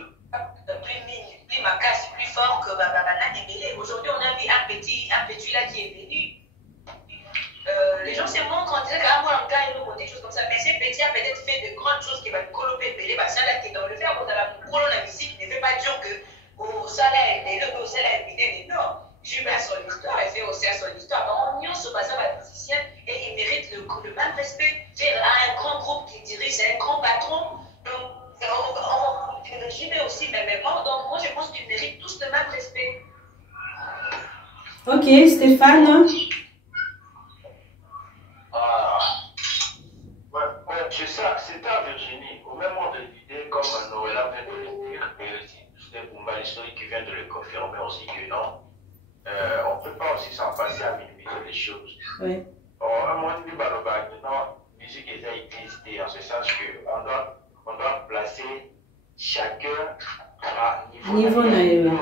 plus macasse, plus fort que Babana Dembélé. Aujourd'hui, on a vu un petit là qui est venu. Les gens se montrent en disant qu'à moi, en cas, des choses comme ça. Mais ce petit a peut-être fait de grandes choses qui va coloper Pelé. Ça, là, dans le faire, on a la musique ne veut pas dire que au salaire, au salaire, non. Jubin son histoire, elle fait aussi son histoire. On y se passe à musicien et il mérite le même respect. Faire un grand groupe qui dirige, c'est un grand patron. Donc, Jubin aussi, même mort. Donc, moi, je pense qu'ils méritent tous le même respect. Ok, Stéphane. Je sais, c'était à Virginie, au même moment de l'idée, comme Noëlla vient de le dire, et c'était pour Malissoy qui vient de le confirmer aussi que non, on ne peut pas aussi s'en passer à minimiser les choses. Oui. Un moment donné, la musique est existée en ce sens qu'on doit placer chacun à niveau naïve.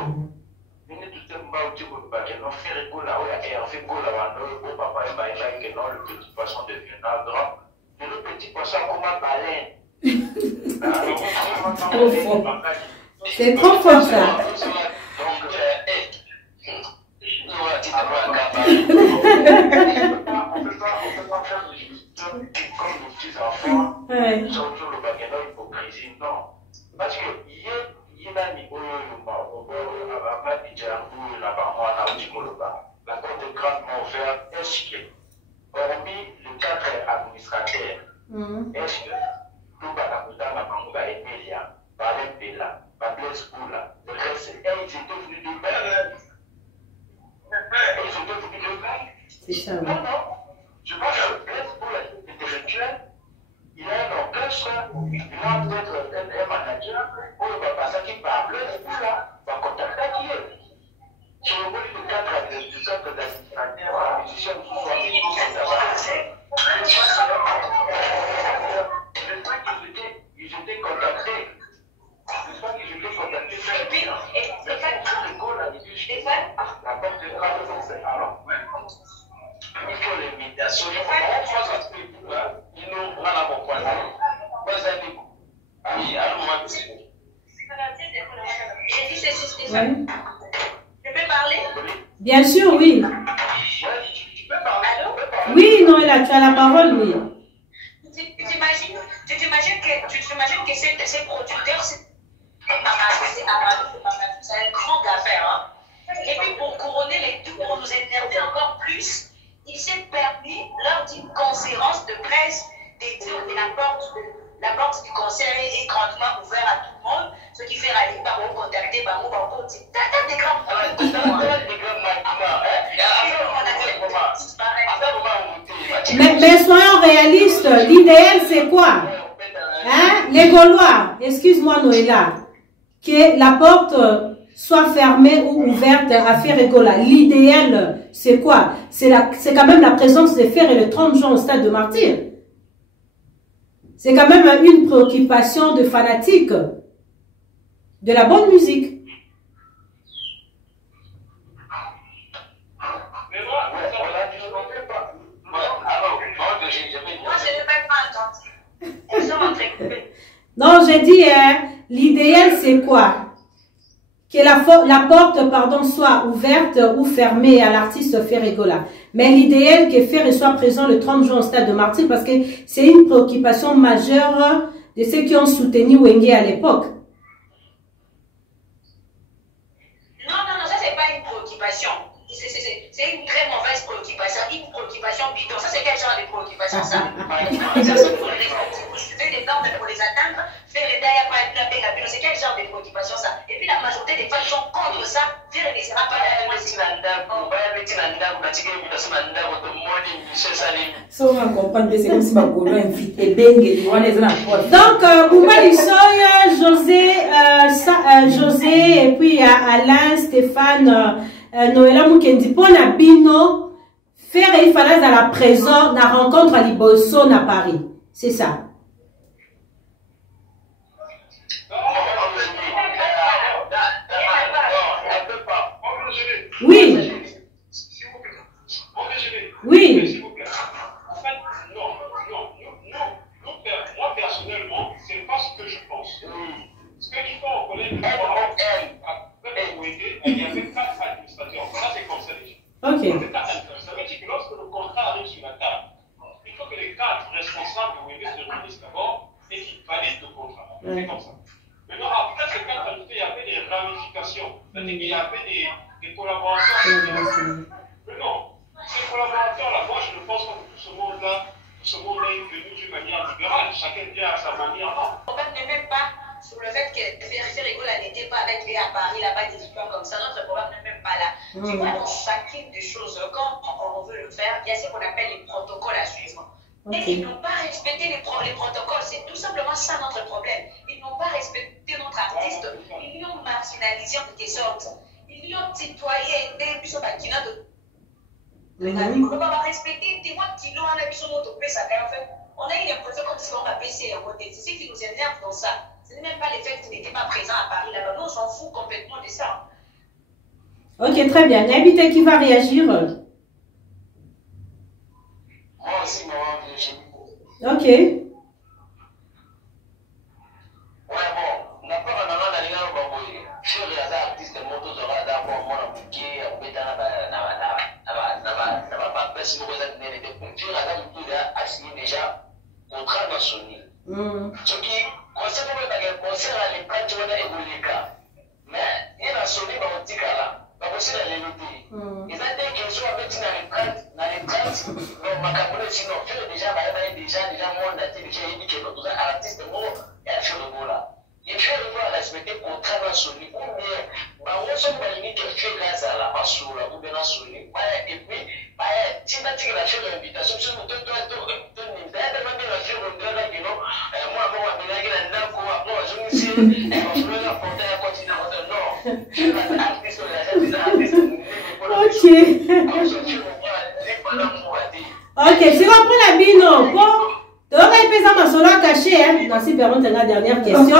Nini tutemba uchibuba keno faire gola ou ya fait gola wano au papa et baïba que non le petit poisson devient grand. Mais le petit poisson comme un baleine. C'est trop fort ça. Donc, on peut pas faire des choses comme nos petits enfants. Surtout le bagage d'hypocrisie, non. Parce que la porte est grandement ouverte. Est-ce que, hormis le cadre administrateur, est-ce que tout va la Emilia, Valempela, Bablespoula, le reste, ils étaient venus de même. Ils sont devenus de même. C'est ça. Non, non. Je pense que Blespoula est intellectuel. Il a un orchestre, il a peut-être un manager, ou le papa qui parle, là, va contacter qui est. Sur le mot du cadre du centre d'administrateur, la musicienne, ils étaient contactés. La porte de alors, il faut l'imitation. J'ai dit ceci, Stéphane. Je peux parler? Bien sûr, oui. Allô? Oui, non, tu as la parole, oui. Tu t'imagines que ces producteurs, c'est un grand affaire. Hein? Et puis pour couronner les tout, pour nous énerver encore plus, il s'est permis, lors d'une conférence de presse, de dire que la porte du concert est grandement ouverte à tout le monde, ce qui fait aller par où contacter, par où contacter. T'as des grands mais soyons réalistes, l'idéal c'est quoi? Hein? Les Gaulois, excuse-moi Noëlla, que la porte soit fermée ou ouverte à Ferregola. L'idéal c'est quoi? C'est quand même la présence des Fer et le 30 juin au stade de Martyrs. C'est quand même une préoccupation de fanatiques de la bonne musique. Moi, je n'ai même pas entendu. Elles sont entrecoupées. Non, j'ai dit, l'idéal, c'est quoi? Que la porte, pardon, soit ouverte ou fermée à l'artiste Ferregola. Mais l'idéal, que Ferre soit présent le 30 juin au stade de Martyrs, parce que c'est une préoccupation majeure de ceux qui ont soutenu Wenge à l'époque. Non, ça, c'est pas une préoccupation. C'est une très mauvaise préoccupation. Une préoccupation bidon. Ça, c'est quel genre de préoccupation, ça? Vous suivez des normes pour les atteindre. Faire les dailles, pas être la bidon. C'est quel genre de préoccupation, ça? Et puis, la majorité des femmes sont contre ça. Faire les sera pas la moi, c'est donc, Boumba José, et puis Alain, Stéphane, Noëlla Mukendi, pour la bino, faire il fallait à la présence, la rencontre à Liboson à Paris. C'est ça. Oui. Oui. En fait, non. Moi, personnellement, c'est pas ce que je pense. Ce qu'il faut reconnaître, il y avait 4 administrateurs. Ça, c'est comme ça déjà. Ok. Ça veut dire que lorsque le contrat arrive sur la table, il faut que les 4 responsables de WEG se réunissent d'abord et qu'ils valident le contrat. C'est comme ça. Maintenant, après ces 4 ajoutés, il y avait des ramifications. C'est-à-dire qu'il y avait des collaborateurs. Mais non, ces collaborateurs-là, moi, je ne pense pas que tout ce monde-là est venu d'une manière libérale. Chacun vient à sa manière. Non. Le problème n'est même pas sur le fait que Ferregola n'était pas avec lui à Paris, là-bas, des histoires comme ça. Notre problème n'est même pas là. Tu vois, dans chacune des choses, quand on veut le faire, il y a ce qu'on appelle les protocoles à suivre. Et ils n'ont pas respecté les protocoles. C'est tout simplement ça notre problème. Ils n'ont pas respecté notre artiste. Ils l'ont marginalisé. analysé en quelque sorte. Ils ont citoyen des bisous bakina de. On va pas respecter des mois qui l'ont à la bisou de paix, ça en fait. On a eu l'impression comme si on a baissé à côté. C'est ce qui nous énerve dans ça. Ce n'est même pas le fait qu'il n'était pas présent à Paris là-bas. Nous, on s'en fout complètement de ça. Ok, très bien. N'habitez qui va réagir? Moi aussi, maman, j'ai mis. Ok. Ouais, bon, n'a pas un an d'aller au Baboy. Je suis un artiste, mon dos aura d'abord mon bouquet, un peu dans la presse, nous avons été confiés à la mouture à signer déjà contrat national. Ce qui concerne le concert à l'écran, tu vois, évolué. Mais il y a un sonné dans le tika là. Pas possible à l'éluder. Ils ont dit qu'ils sont avec dans les trans, donc ma capote, sinon, fait déjà, monde a déjà dit que notre artiste mort et a fait le mot là. Il fait le mot à respecter le contrat national. Ou bien, on se dit que fait grâce à la passoire, ou bien la sonné. Et puis, si tu as fait l'invitation, si tu as Ok, si on prend la bino, bon, tu aurais pu ma sola caché, hein, dans si permettre la dernière question.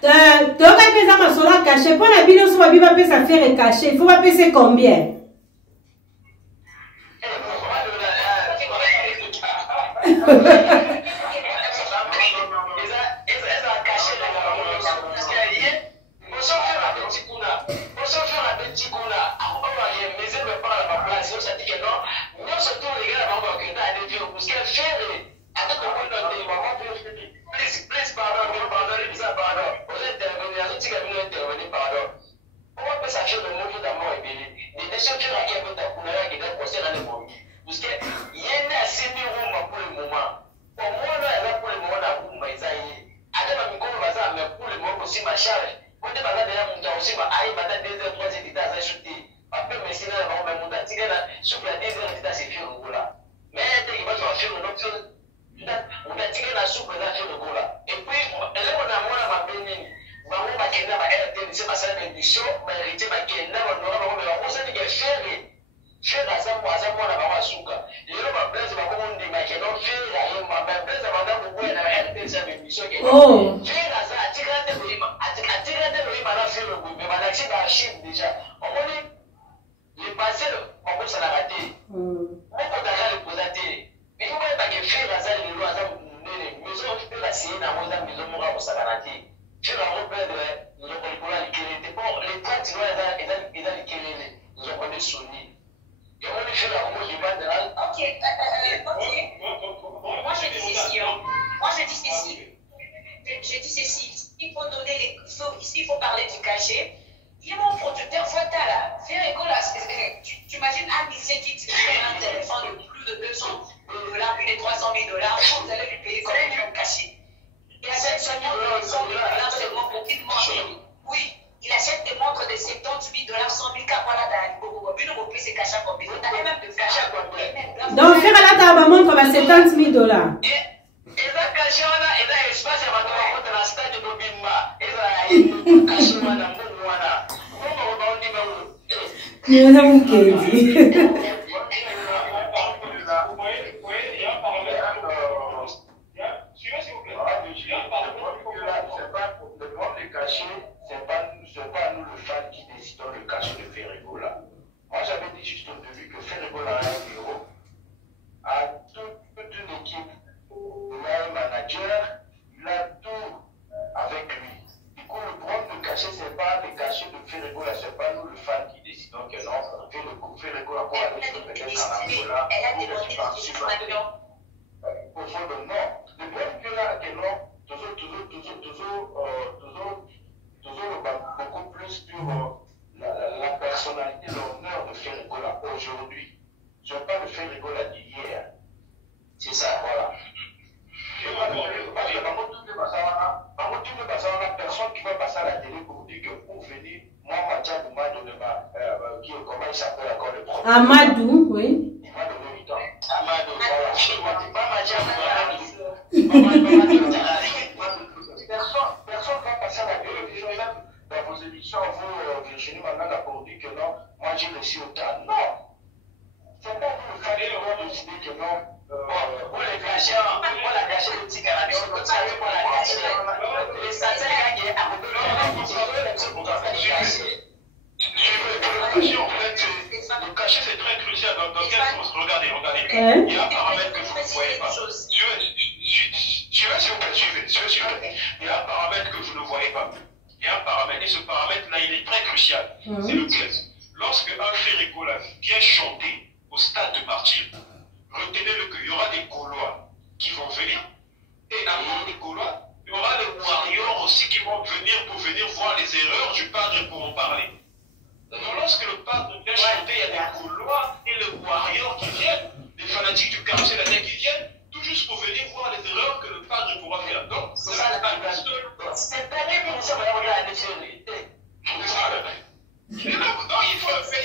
Tu aurais pu ma sola caché, pour la bino, si on va pas ça faire caché, il faut pas payer combien? S'il faut parler du cachet, il y a mon producteur Fatala, tu imagines un lycée qui tire un téléphone de plus de 200 $, plus de 300 000 $, vous allez lui payer combien de cachet? Il achète seulement 100 000 $ seulement pour qu'il mange. Oui, il achète des montres de 70 000 $, 100 000 $, voilà, une reprise c'est cachet combien? Vous avez même de cachet combien? Donc, faire à la table, montre à 70 000 $. Et là, cachet, on a un espace à votre la stade de Bobimba. Et là, cachet, on a un bon voilà. C'est pas nous le fan qui décidons le cachet de Ferrigo là. Moi j'avais dit juste au début que Ferrigo là a un bureau, a toute une équipe, il a un manager, il a tout avec lui. Du coup le problème de cachet c'est pas le cachet de Ferrigo là, c'est pas nous le fan qui décidons que non. Ferrigo là pour aller peut-être en Angola, elle a demandé au fond de non. Le problème que là que non, toujours beaucoup plus sur la personnalité, l'honneur de Ferrigo là aujourd'hui. Je ne veux pas le Ferrigo là d'hier. C'est ça, voilà. Parce que dans la personne qui va passer à la télé pour dire que pour venir, moi, Mathieu Amadou, comment il s'appelle encore le premier? Amadou, oui. Il m'a donné 8 ans. Amadou, voilà. Pas Mathieu Amadou. Personne ne va passer à la télévision, même dans vos émissions, vous. Virginie Manganga pour dire que non, moi j'ai reçu autant. Non. C'est pas vous, vous allez le droit de décider que non. Pour les gâchés, pour la gâcher le petit cannabis, pour la gâcher, les statistiques qui est à peu près en fait, le cachet c'est très crucial. Dans quel sens? Regardez. Il y a un paramètre que vous ne voyez pas. Suivez, s'il vous plaît, suivez. Il y a un paramètre que vous ne voyez pas. Il y a un paramètre, et ce paramètre-là, il est très crucial. C'est lequel? Lorsque un fait Ricola vient chanter au stade de martyr, retenez-le qu'il y aura des Gaulois qui vont venir, et avant les Gaulois, il y aura les warriors aussi qui vont venir pour venir voir les erreurs du padre pour en parler. Donc lorsque le padre vient chanter, il y a des Gaulois et les warriors qui viennent, les fanatiques du carrousel la qui viennent, tout juste pour venir voir les erreurs que le padre pourra faire. Donc, c'est ça la c'est pas les gens qui vont regarder la nationalité. C'est ça la règle. Non, il faut faire.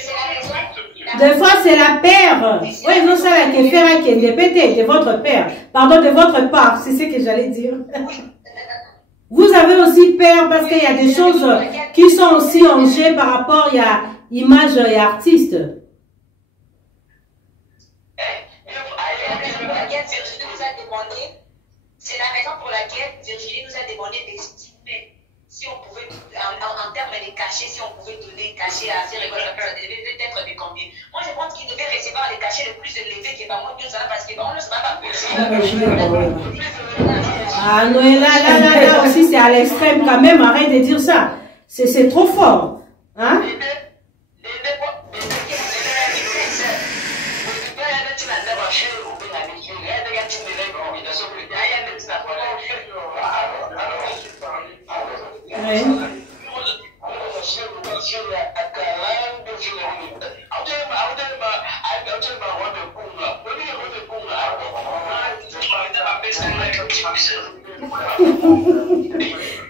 Des fois, c'est la paire. Oui, non, ça, la qui fait qui est dépété, de votre père. Pardon, de votre part, c'est ce que j'allais dire. Vous avez aussi peur parce qu'il y a des choses qui sont aussi en jeu par rapport à image et artiste. C'est la raison pour laquelle Virginie nous a demandé d'estimer si on pouvait, en termes de cachets, si on pouvait donner cachet à ces récoltes, ça devait peut-être de combien. Moi, je pense qu'il devait recevoir les cachets les plus élevés qui est pas moins que ça, parce que on ne sera pas possible. Ah non, là aussi, c'est à l'extrême quand même. Arrête de dire ça. C'est trop fort. Hein?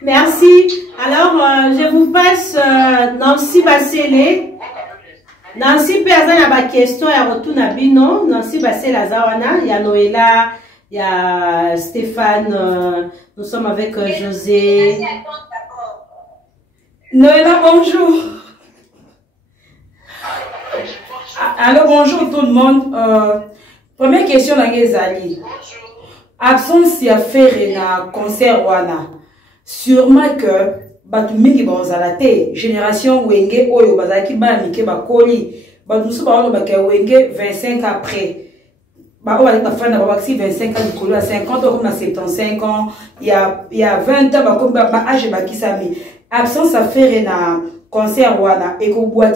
Merci. Alors, je vous passe Nancy Basele. Nancy Perzana a une question à retour Nabino. Nancy Basele Zawana. Il y a Noëlla, il y a Stéphane. Nous sommes avec José. Noëlla, bonjour. Alors, bonjour tout le monde. Première question, Zali. Absence de faire un concert wana. Sûrement que Batumiki Banzalate, génération Wenge Oyo Bazaki Banike Bakoli, Batumsu Baono Bake Wenge 25 après. Bah, on va dire que 25 ans, du à 50 ans, comme à 75 ans, il y a 20 ans, comme âge Bakisami. Absence à faire un concert wana. Et qu'on boit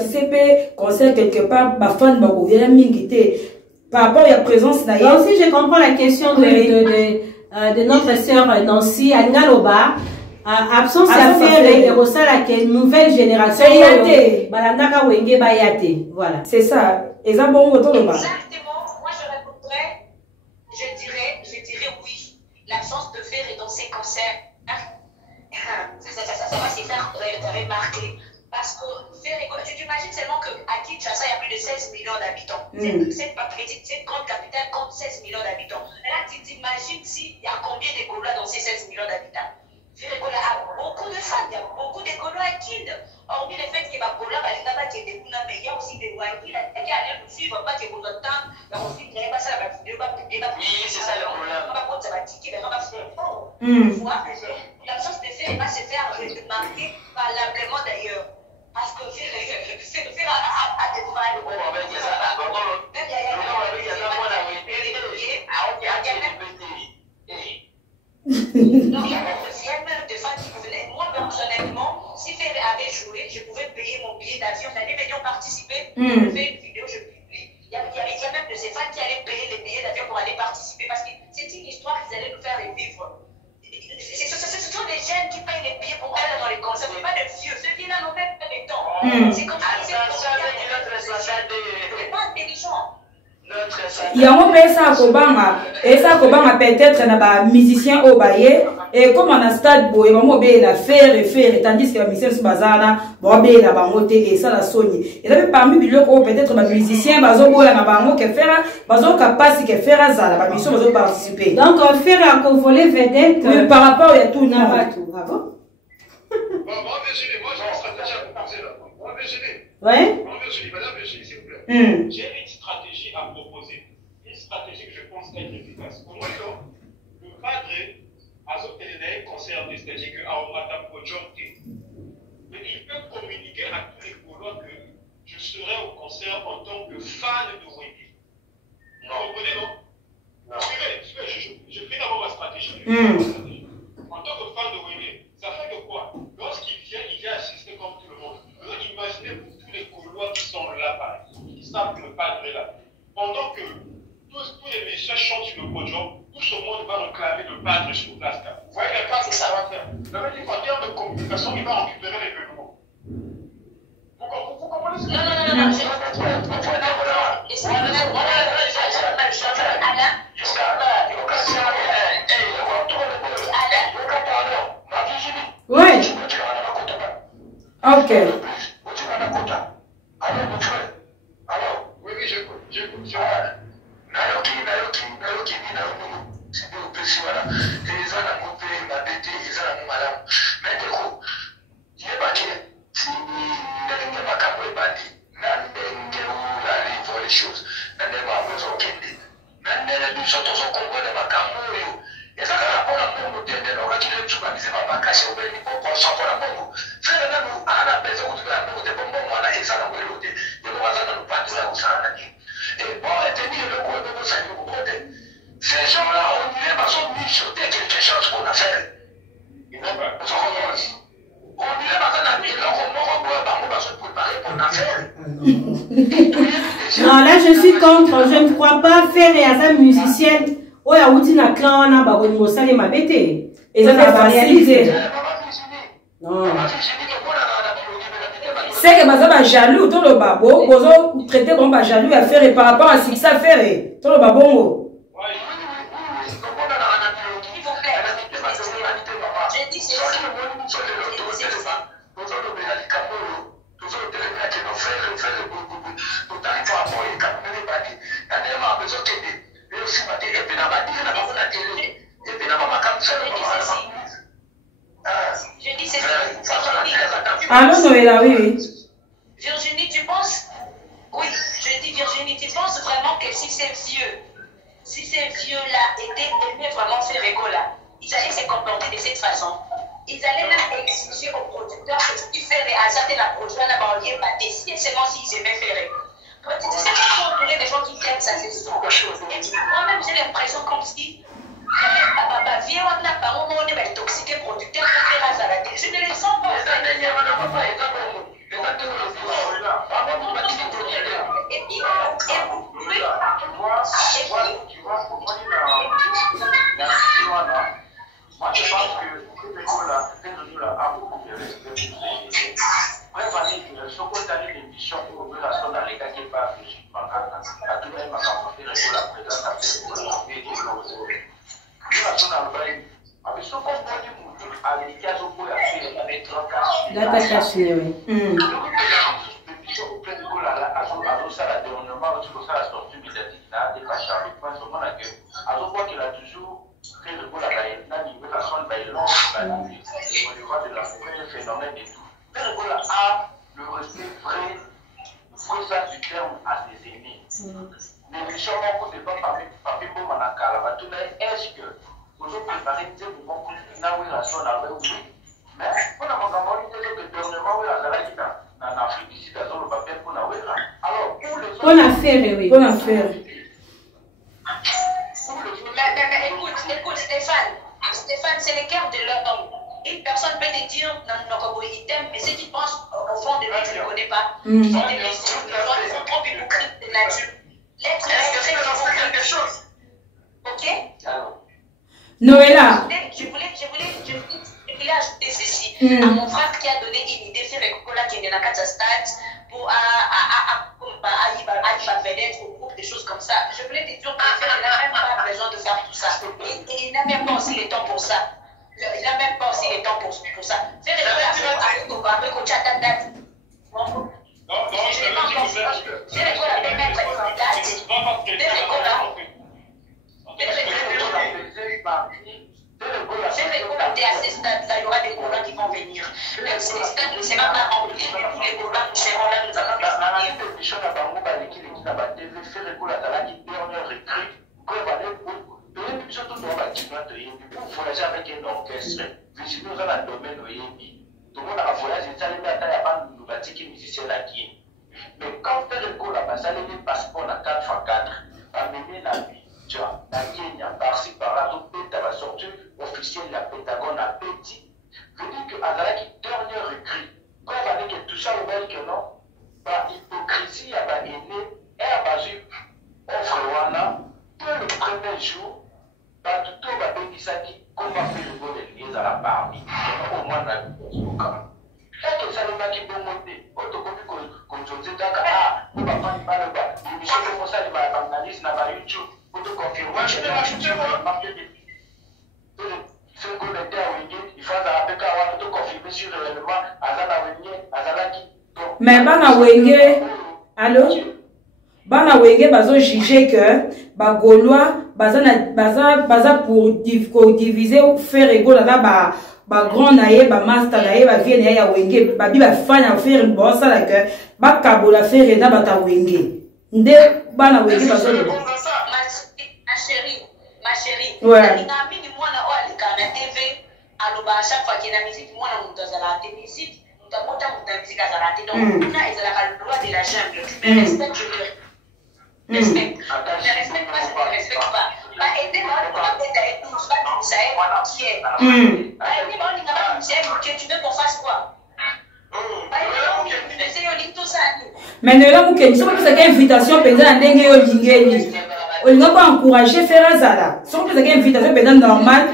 concert quelque part, ma fan Bakoviera Mingite. Par rapport à la présence d'ailleurs. Donc, si je comprends la question de notre sœur Nancy Angaloba, absence à faire et à quelle nouvelle génération. Voilà. C'est ça. Exactement. Moi, je répondrais, je dirais oui. L'absence de faire et dans ces concerts, ça va se faire remarquer. Parce que tu t'imagines seulement qu'à Kinshasa, il y a plus de 16 millions d'habitants. Cette grande capitale compte 16 millions d'habitants. Là, tu t'imagines s'il y a combien de Gaulois dans ces 16 millions d'habitants. Ferregola a beaucoup de fans, il y a beaucoup de Gaulois à Kind. Hormis le fait que les Gaulois, il y a aussi des Waki, il y a rien de suivre, pas que pour notre temps, il y a aussi des gens qui c'est ça le problème. On va prendre sa batiquée, on va faire fort. L'absence de faire va se faire remarquer valablement d'ailleurs. Parce que c'est à des femmes. Donc, il y a même des femmes qui venaient. Moi, personnellement, si Ferré avait joué, je pouvais payer mon billet d'avion. J'allais venir participer. Je fais une vidéo, je publie. Il y a même de ces femmes qui allaient payer les billets d'avion pour aller participer. Parce que c'est une histoire qu'ils allaient nous faire vivre. Ce sont des jeunes qui payent les billets pour aller dans les concerts. Ce n'est pas des vieux. Ceux qui n'ont même pas de temps. C'est comme ça. C'est pas intelligent. Il y a un peu ça à Kobama. Et ça, Kobama peut-être un musicien au baillet. Et comme on a stade, il va m'obéir la faire et faire. Tandis que les musiciens sont bazar, vont obéir la bangote et ça la Sony. Et là, parmi les gens, peut-être les musiciens, bazo boya na bango qui faire, bazo capacité qui faire ça, la mission bazo participer. Donc, on fait un convoler vedette. Oui, par rapport à tout, non. Ah bon? Moi, Virginie, moi, j'ai une stratégie à vous poser là. Moi, Ouais. Madame Virginie, s'il vous plaît. J'ai une stratégie à proposer. Une stratégie que je pense être efficace. Au moins, le padre a obtenu concerné, c'est-à-dire qu'on va t'approcher. Mais il peut communiquer à tous les Gaulois que je serai au concert en tant que fan de Wendy. Vous comprenez, non? Suivez, je fais d'abord ma stratégie. En tant que fan de Wendy, ça fait que quoi? Lorsqu'il vient assister comme tout le monde. Imaginez pour tous les Gaulois qui sont là, par exemple, qui savent que le padre est là. Pendant que tous les méchants chantent sur le podium, tout ce monde va réclamer le padre sur place. Vous voyez l'impact que ça va faire. Ça veut dire qu'en termes de communication, il va récupérer l'événement. Vous comprenez ce que je veux dire? Ouais. Ok. Ces gens-là, on dirait qu'ils sont mis sur quelque chose qu'on a fait. Non, là je suis contre, je ne crois pas faire et à sa musicienne. Oh, ya outi na clan na ba ko sali mabete. Et ça va réaliser. Non. C'est que bazaba jaloux tout le babo, bozo traité comme ba jaloux à faire par rapport à ce que ça fait tout le babongo. Allô, Noëlla, oui. Virginie, tu penses? Oui, je dis Virginie, tu penses vraiment que si ces vieux-là aimaient vraiment faire Récola, ils allaient se comporter de cette façon? Ils allaient même exiger aux producteurs que ce qu'ils font à Zate la prochaine à banlieue, si seulement s'ils aimaient faire. Tu sais qu'il faut entourer des gens qui t'aiment, ça c'est sûr. Et moi-même, j'ai l'impression comme si vieux on n'a pas au monde intoxiqué producteur pour faire à Zalate. Je ne les sens pas. Moi, je pense que l'école a beaucoup de respect pour ces préparer ce qu'on a dit l'émission pour que la sonne à l'état qui n'est pas logique. À tout le monde, la présence à faire pour la paix et la sonne à l'oreille. Avec ce qu'on voit du monde, avec les cas où il y a fait avec 30 cas. Data caché, oui. Le respect vrai sens du terme à ses aînés. Mais les gens n'ont pas parmi bon manakala. Est-ce que vous avez préparé des moments pour nous la sonne à oui? Mais on a demandé que dernièrement oui la en Afrique ici dans le papier pour nous. Alors pour les autres. Bonne affaire, oui. Bonne affaire. Mais écoute Stéphane, c'est le cœur de l'homme. Une personne peut te dire non, il t'aime, mais ceux qui pensent au fond de lui, tu ne connais pas. Ils sont des messieurs, ils sont trop hypocrites de nature. L'être humain, c'est quelque chose. Ok? Noëlla. Je voulais ajouter ceci à mon frère qui a donné une idée sur les cocolas qui est dans la stade pour vedette au groupe, des choses comme ça. Je voulais te dire que le frère n'a même pas besoin de faire tout ça. Et il n'a même pas aussi le temps pour ça. Il n'a même pas aussi le temps pour ça. Faire l'école avec au chat date. Non, je n'ai pas pensé. Faire l'école avec mettre une date. Faire l'école avec assez stade, là, il y aura des Gaulois qui vont venir. Même si les stades ne seront pas remplis, mais tous les Gaulois qui seront là, nous allons les venir. Voyager avec un orchestre, visiter dans un domaine où il y tout le monde a voyagé, ça les met à nous bâtir qui musicien la Guinée. Mais quand tu es là-bas, ça les passeport à 4x4, à mener la vie, tu vois, la Kenya, par-ci, par-là, tout peut avoir sorti officiel de la Pentagone à petit. Je dis que Azala qui dernier recrue, quand on va dire que tout ça au même que non, par hypocrisie, il y a aîné, et à base offre wana, dès le premier jour, par tout le monde qui s'acquitte, qu'on va faire le bon église à la parmi, au moins la vie. Et que ça ne va qui peut monter, autocopie qu'on se dit, ah, on va pas y parler, les missions comme ça, les analyses n'a pas eu tout, pour te confirmer, je vais m'acheter, c'est qu'on était à Wingé, il faut avoir te confirmer sur l'événement, Azala Wingé, Azala qui. Mais Bana Wingé, allô? Bana Wingé, bazo juger que, ba Gaulois, baza pour diviser ou faire égaux là, ba grand naïe, ba master naïe, ba vie naïe à Wingé, ba bi ba fan à faire une bosse là que, ba kabola faire et na bata Wingé. Nde Bana Wingé bazo. Ma chérie, ouais. À chaque fois qu'il y a la musique, moi, on doit la musique, on doit monter la musique à la télé. Donc, on a le droit de la jungle. Tu me respectes, je te respecte. Ne respecte pas, je ne te respecte pas. Bah, aidez-moi, on va peut-être aider tout ça, qui est. Aidez-moi, on que tu veux qu'on fasse quoi? Mais ne l'homme qui sont pas une invitation pendant dengue au lingeli. On n'a pas encouragé faire un zala. Sont pas une invitation pendant normal.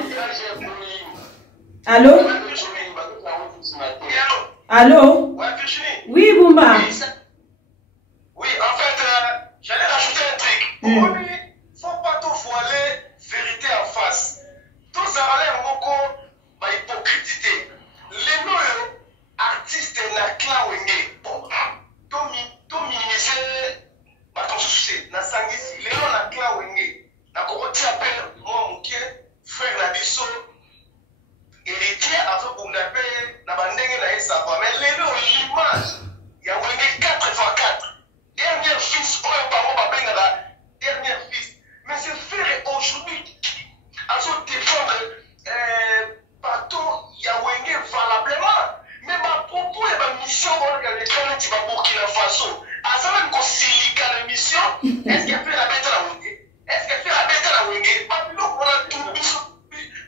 Allô? Allô? Oui, Boumba. Oui, en fait, j'allais rajouter un truc. Il ne faut pas tout voiler vérité en face. Tout ça va l'air beaucoup hypocrité. Les noms artistes na clan wenge. Tout minimiser ton souci. Na sangisi. Les noms na clan wenge. Na koroti appelle moi mon frère na biso. Héritier avec on appelle na bandenge na esaba. Mais les noms l'image. Il y a wenge 4x4. Dernier fils, dernier fils. Mais c'est faire aujourd'hui, à se défendre partout, il y a Wenge valablement. Mais ma propos et ma mission, on regarde les canaux qui va Burkina Faso. À ça même qu'on silica la mission, est-ce qu'elle fait la bête à la Wenge? Est-ce qu'elle fait la bête à la Wenge? Papillon, on a tout,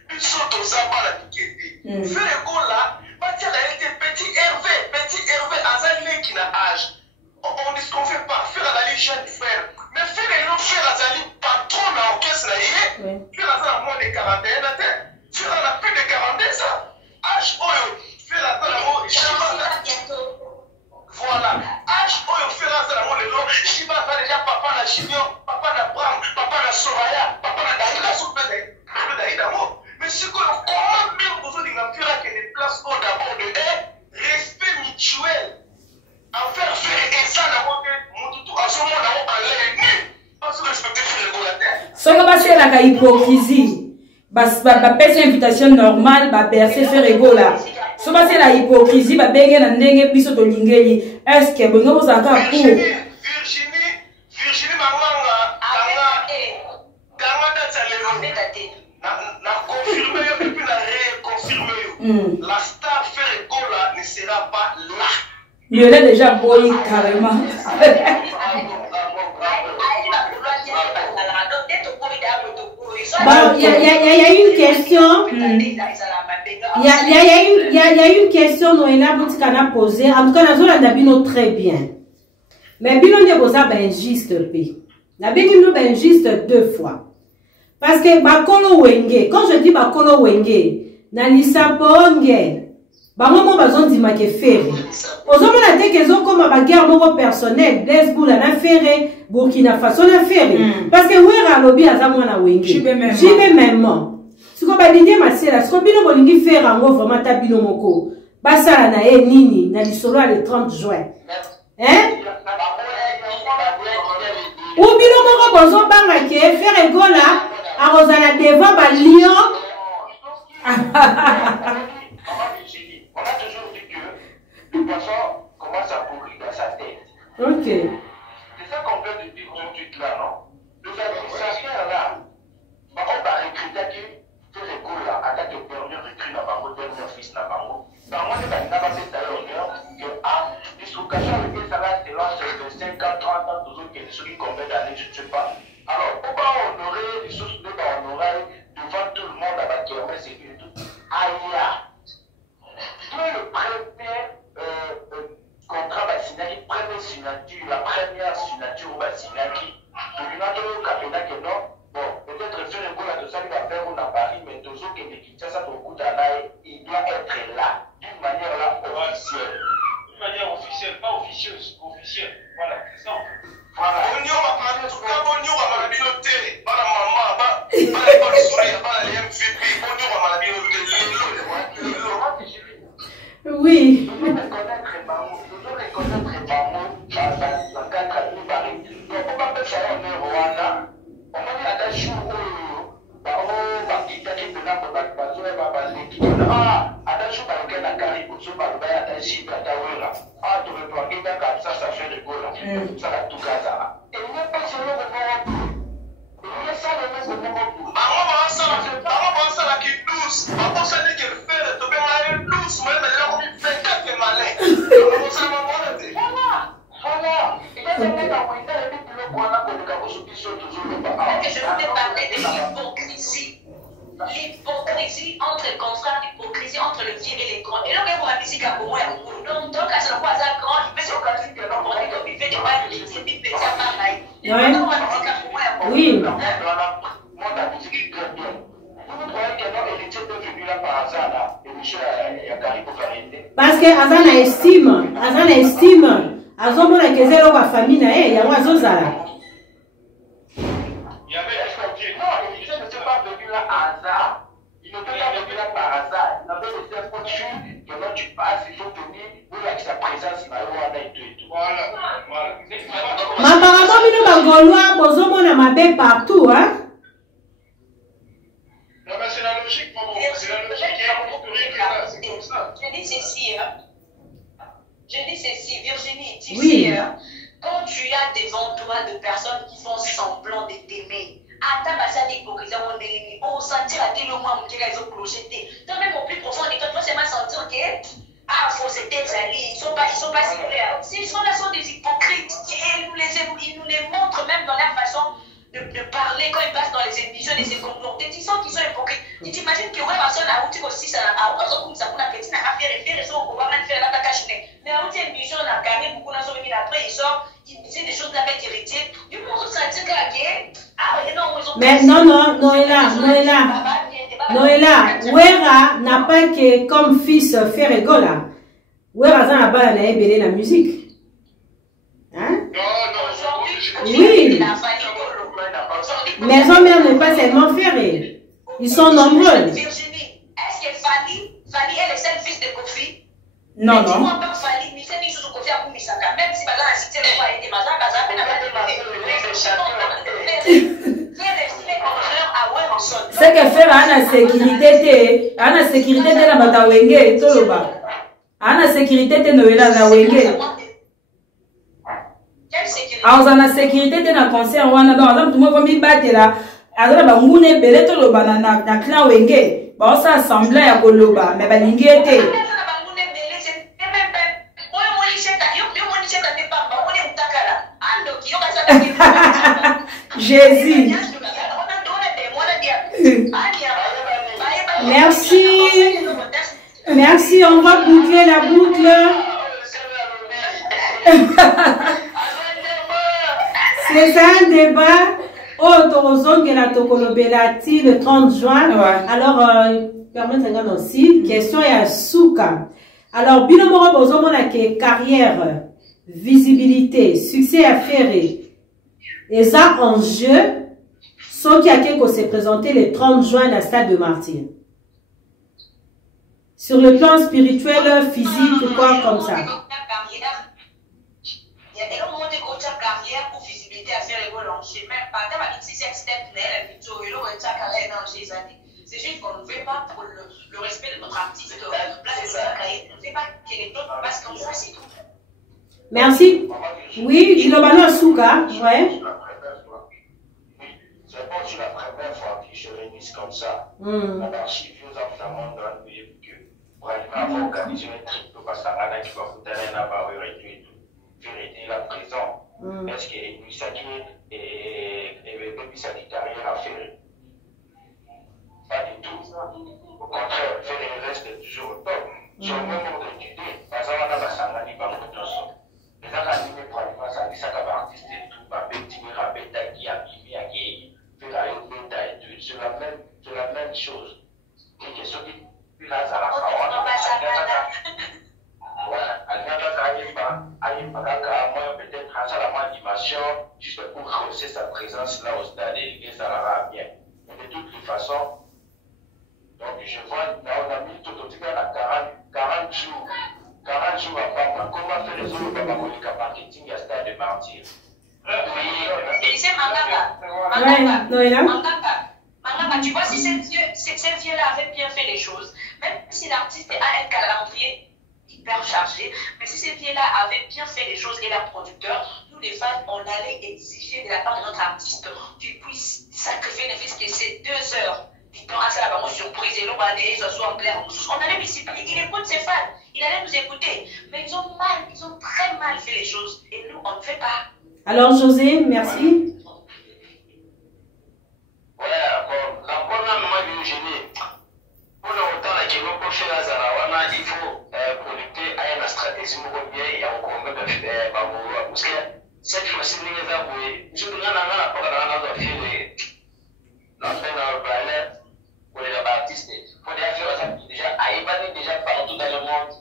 bisoto, zamba, la piquette. Faire les gars là, Batia a été petit Hervé, Azali qui n'a âge. On dit ce qu'on fait pas, faire la jeune frère. Mais faire les noms, faire Azali patron dans l'orchestre, faire Azali moins de 41 ans, faire la plus de 42 ça. H. Oyo, faire Azali voilà. H. Oyo, faire Azali le nom. Shiba va déjà papa na Junior, papa na Bram, papa na Soraya, papa na Daïda, soupe Daïda. Mais ce qu'on comment même besoin de faire que les places au d'abord de respect mutuel. En faire et ça d'abord mon tout à ce moment là on allait parce que respecter le régulateur. Ce qu'on va faire la hypocrisie. Ba pèse invitation normale, ba bercer faire ego là. Ce qu'on va faire la hypocrisie, ba bengue na ndenge biso to lingeli. Est-ce que bongo vous aka pour Virginie Manganga Ganga Datsalero na confirmer et puis na reconfirmer. La star faire ego là ne sera pas là. Il est déjà boy carrément. Bon, il y a une question. Il y a une question Noéna Boutikana posée. En tout cas, nous avons très bien. Mais Bino ne vous a injuste. Nous avons injuste 2 fois. Parce que Bakolo Wenge, quand je dis Bakolo Wenge, Nalisa Ponge. Maman bazon di ma ke ferry. Ozoma na te que zo comme ba guerre moko personnel, Blaise Boula na ferry, Burkina Faso na ferry. Parce que wera lobi azamwa na Wenge. Jibe même. Siko ba dindie masela, siko bino bolingi faire ngo vraiment ta bino moko. Basala na e nini na lisolo le 30 juin. Hein? Ou bino moko bozo banga ke faire gola a rozala devant ba lion. On a toujours dit que le poisson commence à pourrir dans sa tête. Ok. C'est ça qu'on peut dire tout de suite là, non? Les administrateurs là, on va recruter qui fait les cours là, à date de dernier recrue dans Bango, dernier fils dans Bango. Dans moi, c'est pas passé d'ailleurs que les sous-cachants avec ça là, c'est là, c'est de 5 ans, 30 ans, toujours qu'il y a des choses combien d'années, je ne sais pas. Alors, pourquoi honorer les choses que l'on honorer devant tout le monde à la kermesse et tout? Aïe! Toi, le premier contrat vaccinal, première signature, la première signature vaccinale qui, pour une autre cabinet que non, bon, peut-être faire un coup là de ça, il va faire un à Paris, mais toujours que les Kinshasa pour coup d'anaï, il doit être là, d'une manière là officielle. D'une manière officielle, pas officieuse, officielle. Voilà, c'est ça en fait. Voilà. Oui. Toujours reconnaître les mots, toujours reconnaître les mots, la quatre à nous barrer. Donc, on va faire ça en Rwanda. On va dire à ta chou, ça fait rigolo. Ça va tout casser. Et on n'est pas sur le moment. On est ça le moment. Je voulais parler de l'hypocrisie. L'hypocrisie entre les confrères, l'hypocrisie entre le vieux et les grands. Et là, vous avez musique à moi, donc, à ce point, ça grand, je peux se casser que l'on pourrait comme il fait des bails, c'est des petits appareils. Et maintenant, on va musique à moi. Oui. Moi, la musique est très bien. Vous croyez que non, héritier peut venir là par hasard, là, et monsieur, il y a Carré pour Carré. Parce que Azana estime, azomona que zéro wa famille na ye, yango azozala. Il y avait des chantiers. Non, l'héritier ne s'est pas venu là par hasard. Il ne peut pas venir là par hasard. Il avait laissé un peu de chou, que là tu passes, il faut venir, vous avec sa présence, il va y avoir et tout. Voilà. Mais apparemment, bino ba Gaulois bozomona mabe partout, hein? Non, mais c'est la logique, maman. C'est la logique. Il y a beaucoup de règles là. C'est comme ça. Je dis ceci, Virginie, tu Oui. sais, quand tu as devant toi de personnes qui font semblant de t'aimer, à ta base d'hypocrisie, on sentir à quel moment ils ont projeté. Donc même au plus profond de toi, tu vas seulement sentir que faut se taire, ils sont pas si clairs. Ils sont là, sont des hypocrites. Et ils nous les montrent même dans leur façon de parler quand ils passent dans les émissions et se comporter. Ils sont hypocrites. Tu t'imagines que ouais, personne a outil aussi, ça a comme ça, on a petit, on a fait référer, on va même faire la cache. Mais à outil émission, on a gagné beaucoup, on a sauvé, après ils sortent, ils disent des choses avec héritier. Du coup, on se sentit que mais non, Noëlla, Wera n'a pas que comme fils faire école. Wera n'a pas la musique. Hein? Non, oui. Mais son mère n'est pas seulement ferrée. Ils sont nombreux. Virginie, est-ce que Fali est le seul fils de Kofi? Non, non. Fali, mais c'est mis sous Kofi à Koumisaka. Même si Baza a cité le roi et des Mazaka, ça n'a pas c'est que faire la sécurité, la sécurité de la Batawenge, tout le bas. La sécurité de Noëlla na Wenge. Alors, on a sécurité de la concert, on a donc tout le monde va m'y battre là. Alors, bah, on est belé tout le bas na clan Wenge. Bah, on s'assemblait à Koloba, mais bah, l'ingé était. Jésus. Merci. Merci, on va boucler la boucle. C'est un débat. Oh, Torozon, qui est la Tokolobelati le 30 juin. Ouais. Alors, permettez-moi aussi, question est à Souka. Alors, Binomoro Bozomona qui est carrière, visibilité, succès affairé. Et ça, en jeu, ce qui a quelque s'est présenté le 30 juin à la stade de Martyr. Sur le plan spirituel, physique, quoi comme ça. Carrière ou visibilité à faire les même pas dans la 6e step, C'est juste qu'on ne fait pas pour le respect de notre artiste. Là, c'est ça. On ne fait pas que les autres passent comme ça, c'est tout. Merci. Oui, Gilobano Souka. Ouais. C'est pas sur la première fois qu'ils se réunissent comme ça. L'anarchie, vieux enfants dans le pays, que pour arriver à organiser un truc, parce que qui va foutre un vérité, la prison. Est-ce que Misaki et Misaki n'a rien à faire? Pas du tout. Au contraire, faire le reste toujours au top. Sur le même ordre d'idée, parce qu'on a Sangani Bamotoso. Les animés probablement ça dit ça comme artiste et tout, petit rabeta qui a mis à gay, faire la bêta et tout, c'est la même chose. Et que ceux qui là ça la moi peut-être à la animation juste pour rehausser sa présence là au stade et ça la bien. Mais de toutes les façons, donc je vois, là on a mis tout au total à 40 jours. 40 jours à Papa, comment faire les autres Papa pour le marketing à stade de martyr? Et c'est Mangaka. Mangaka, tu vois, si cette vieux-là avait bien fait les choses, même si l'artiste a un calendrier hyper chargé, mais si cette vieux-là avait bien fait les choses et la producteur, nous les fans, on allait exiger de la part de notre artiste qu'il puisse sacrifier ne fût-ce que ces 2 heures. Dit-on à ça, la surprise, et l'on va aller, ce soit clair. On allait discipliner, il écoute ses fans, il allait nous écouter. Mais ils ont très mal fait les choses. Et nous, on ne fait pas. Alors, José, merci. Ouais, encore là, moi, je gêné. Pour autant, la question pour faire la Zarawana, il faut connecter à une stratégie pour bien et à encore de faire parce que cette fois-ci, nous avons vu, je ne sais pas pour les artistes, pour les affaires déjà, déjà partout dans le monde,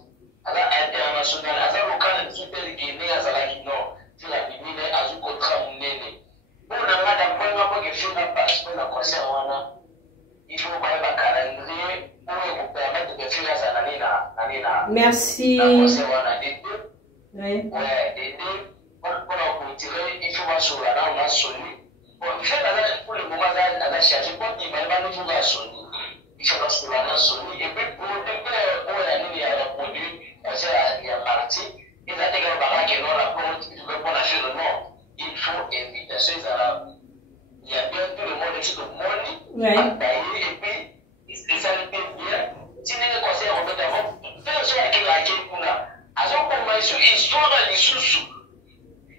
à l'international, à la locale, super Guinée, à la Guinée, c'est la Guinée, à ce contrat monnaie. Pour la madame, pour que je ne passe pas le concert, il faut avoir un calendrier pour vous permettre de faire ça l'année. Merci. Oui. Ouais, des deux, pour la retirer, il faut voir sur la on a sonné. Pour le moment, elle a chargé, pour qu'il m'a pas nous la sonné. Il faut voir sur la sonné. Et puis, pour le temps où il y a le produit, il y a parti, il a dit que non, la pour la faire le nom, il faut invitation, il y a bien tout le monde qui se monnaie, et puis, ça le fait bien. Si nous ne conseillons pas d'avant, fais le soir avec la Kékuna. Alors, comment ils histoire les sous-sous.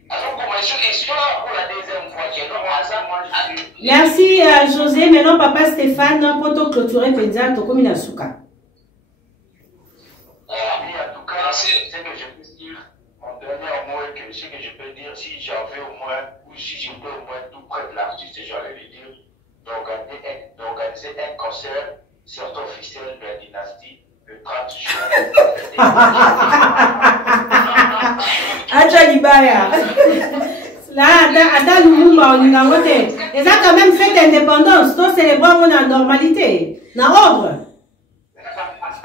Alors, comment histoire pour la deuxième fois. Merci José. Maintenant, papa Stéphane, pour te clôturer, Penza, tu comme Souka. Oui, en tout cas, c'est ce que je peux dire. Mon dernier mot est que ce que je peux dire, si j'avais au moins, ou si j'étais au moins tout près de l'artiste, j'allais lui dire d'organiser un concert, surtout officiel de la dynastie, le 30 juin. Acha Libaya. Là, à Lumumba, on a voté. Ils ont quand même fait l'indépendance. Donc, célébrer mon normalité. Dans l'ordre.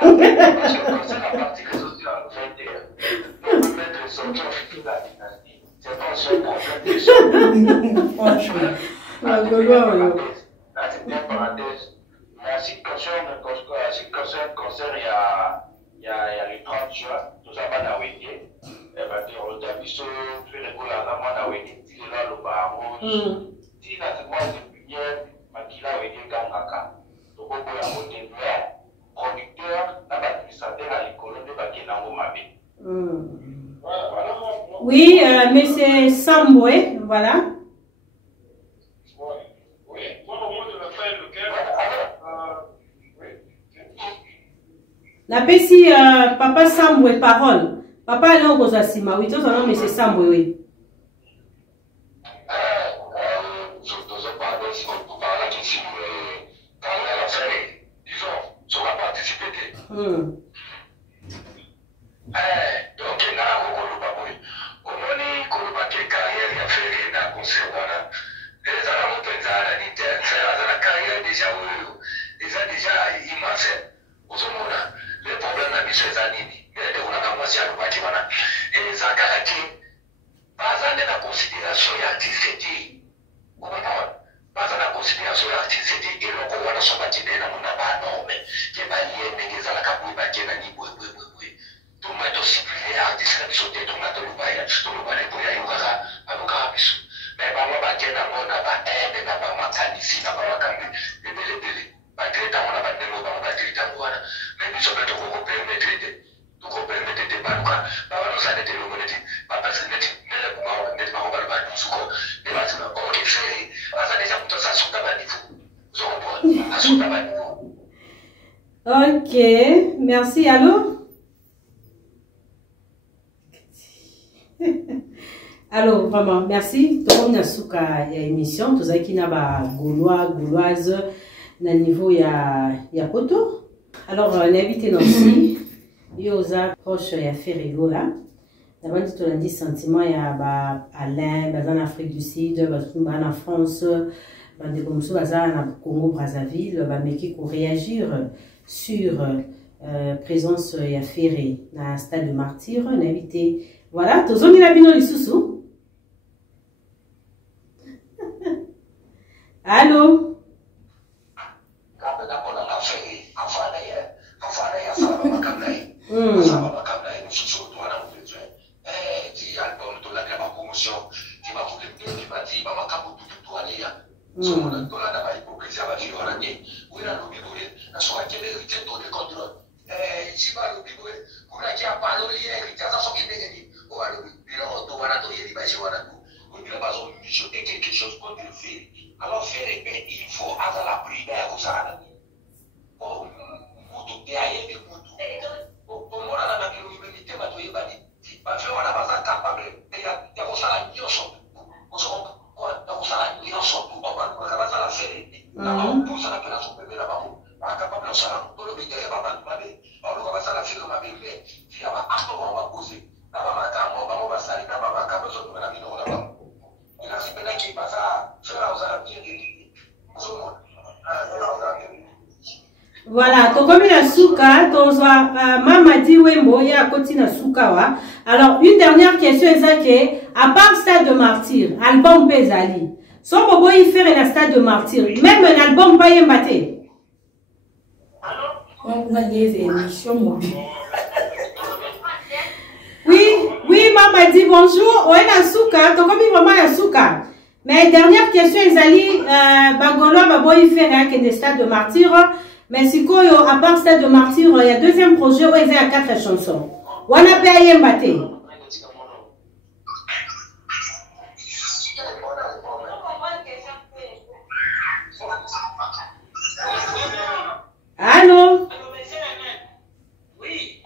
C'est la partie sociale, 21. On peut mettre surtout officiel de la dynastie. C'est pas un seul problème. Franchement. Là, c'est bien parenthèse. Mais si concerne concert, il y a le 30 juin, tout ça va dans Wenge. Et bien, on a vu ce plus régulièrement dans Wenge, il est là le bar rouge. Si la seconde de lumière, il a Wenge Gangaka. Donc, on peut avoir des producteurs, l'administrateur à l'école de Bakenango Mabé. Oui, mais c'est Samboué, voilà. La Pessi, papa Samboué, parole. Papa, non, vous avez ma oui, tout ça, non, mais c'est Samboué, oui. baza na considération ya artiste te eloko wana so bakende na mona banorme ke balie ndenge ezalaka boye bakenda ni boye tonga tosiplie artiste na biso te tonga toloba na boye ayokaka biso me bango bakenda ngo na baende na bamakanisi na bamakambi ebelebele badireta ngo na bandenge bango badireta ngo wana me biso mpe tokokopermetre te baluka babanozane te longo neti bapasi neti mbele kumawa neti bango baloba nusuko ne batina oke feri baza deja moto aza suka baniveau ozokopona asuka baniveau. Ok, merci. Allô? Alors, vraiment, merci. Tout le monde a souka émission. Tout ça qui n'a pas gauloise, na niveau ya poto. Alors, on a invité aussi. Yosa proche ya Ferrego là. D'abord, tu as dit sentiment ya Alain, en Afrique du Sud, en France, en Congo Brazzaville, mais qui pour réagir sur présence ya Ferré dans un stade de martyr, on a invité. Voilà, tous on a bien les sous. Allô? Alors faire il faut avoir la prière aux ânes. Voilà, tokomi na suka, tozwa Mamadi Wembo ya koti na suka wa. Alors, une dernière question est à part Stade de Martyr, album Pezali. So bobo y faire un Stade de Martyr, même un album pas yembate. On a des émissions. Oui, Mamadi, bonjour. Ouais, na suka, tokomi vraiment na suka. Mais dernière question est bagolo babo y faire un Stade de Martyr. Mais si à part Stade de Martyr, il y a deuxième projet où il y a 4 chansons. On a payé Mbaté. Allô? Oui.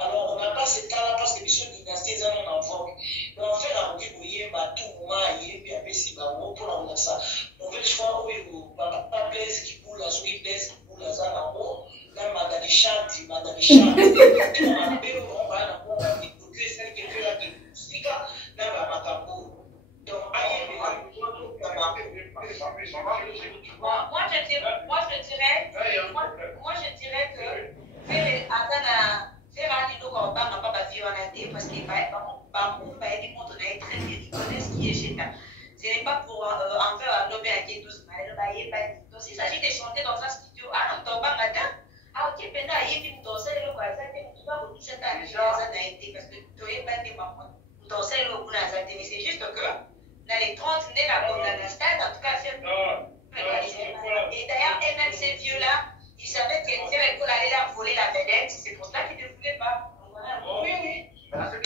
Alors, on n'a pas ce temps-là parce que les choses dynastiques sont en vogue. Mais on fait la route pour y aller, tout moment, et puis après, si on prend ça. On veut choix où il n'y a pas plaisir qui boule, là, qui plaisir qui boule, là, en haut. Là, madame les chantes, on va celle qui fait la musique, là, donc, moi, je dirais que parce qu'il ce n'est pas pour en faire un lobby à qui tous. Donc, s'il s'agit de chanter dans un studio, ah, non, pas matin. Ah, ok, maintenant, il y a une danse, le quoi, ça, tu vas vous dire ça, ça n'a été parce que tu n'es pas des mamans. Danser le bout, mais c'est juste que dans les 30 nés, dans la stade, en tout cas, c'est. Et d'ailleurs, et même ces vieux-là, ils Il savait que l'école allait la voler la vedette, c'est pour ça qu'il ne voulait pas. Oui, oui. Parce que des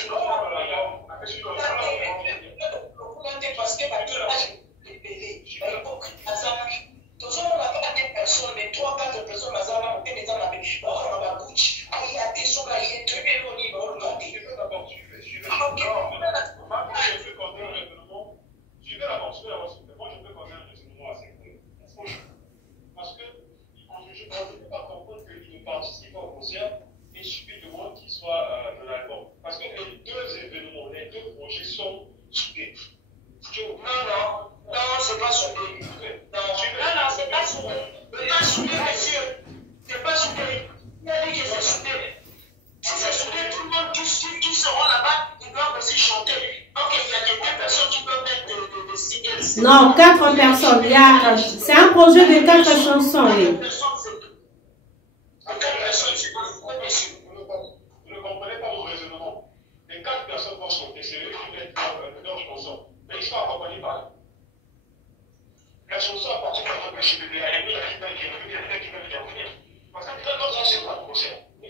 personnes, mais 3-4 personnes, parce que je ne peux pas comprendre qu'il ne participe pas au concert et suffit de monde qu'il soit dans l'album. Parce que les deux événements, les deux projets sont soudés. Non, c'est pas soudé. Non, c'est pas soudé. C'est pas soudé, monsieur. C'est pas soudé. Il a dit que c'est soudé. Si c'est soudé, tout le monde, tous ceux qui seront là-bas, ils doivent aussi chanter. Donc, il y a des personnes qui peuvent mettre des singles. Non, 4 personnes. C'est un projet de 4 chansons. Oui. Vous ne comprenez pas mon raisonnement. Les 4 personnes vont chanter, c'est eux qui mettent leur chanson. Mais ils sont accompagnés par la chanson à partir de la chez bébé, il y a qui peuvent intervenir. Parce que dans un c'est pas de concert. Il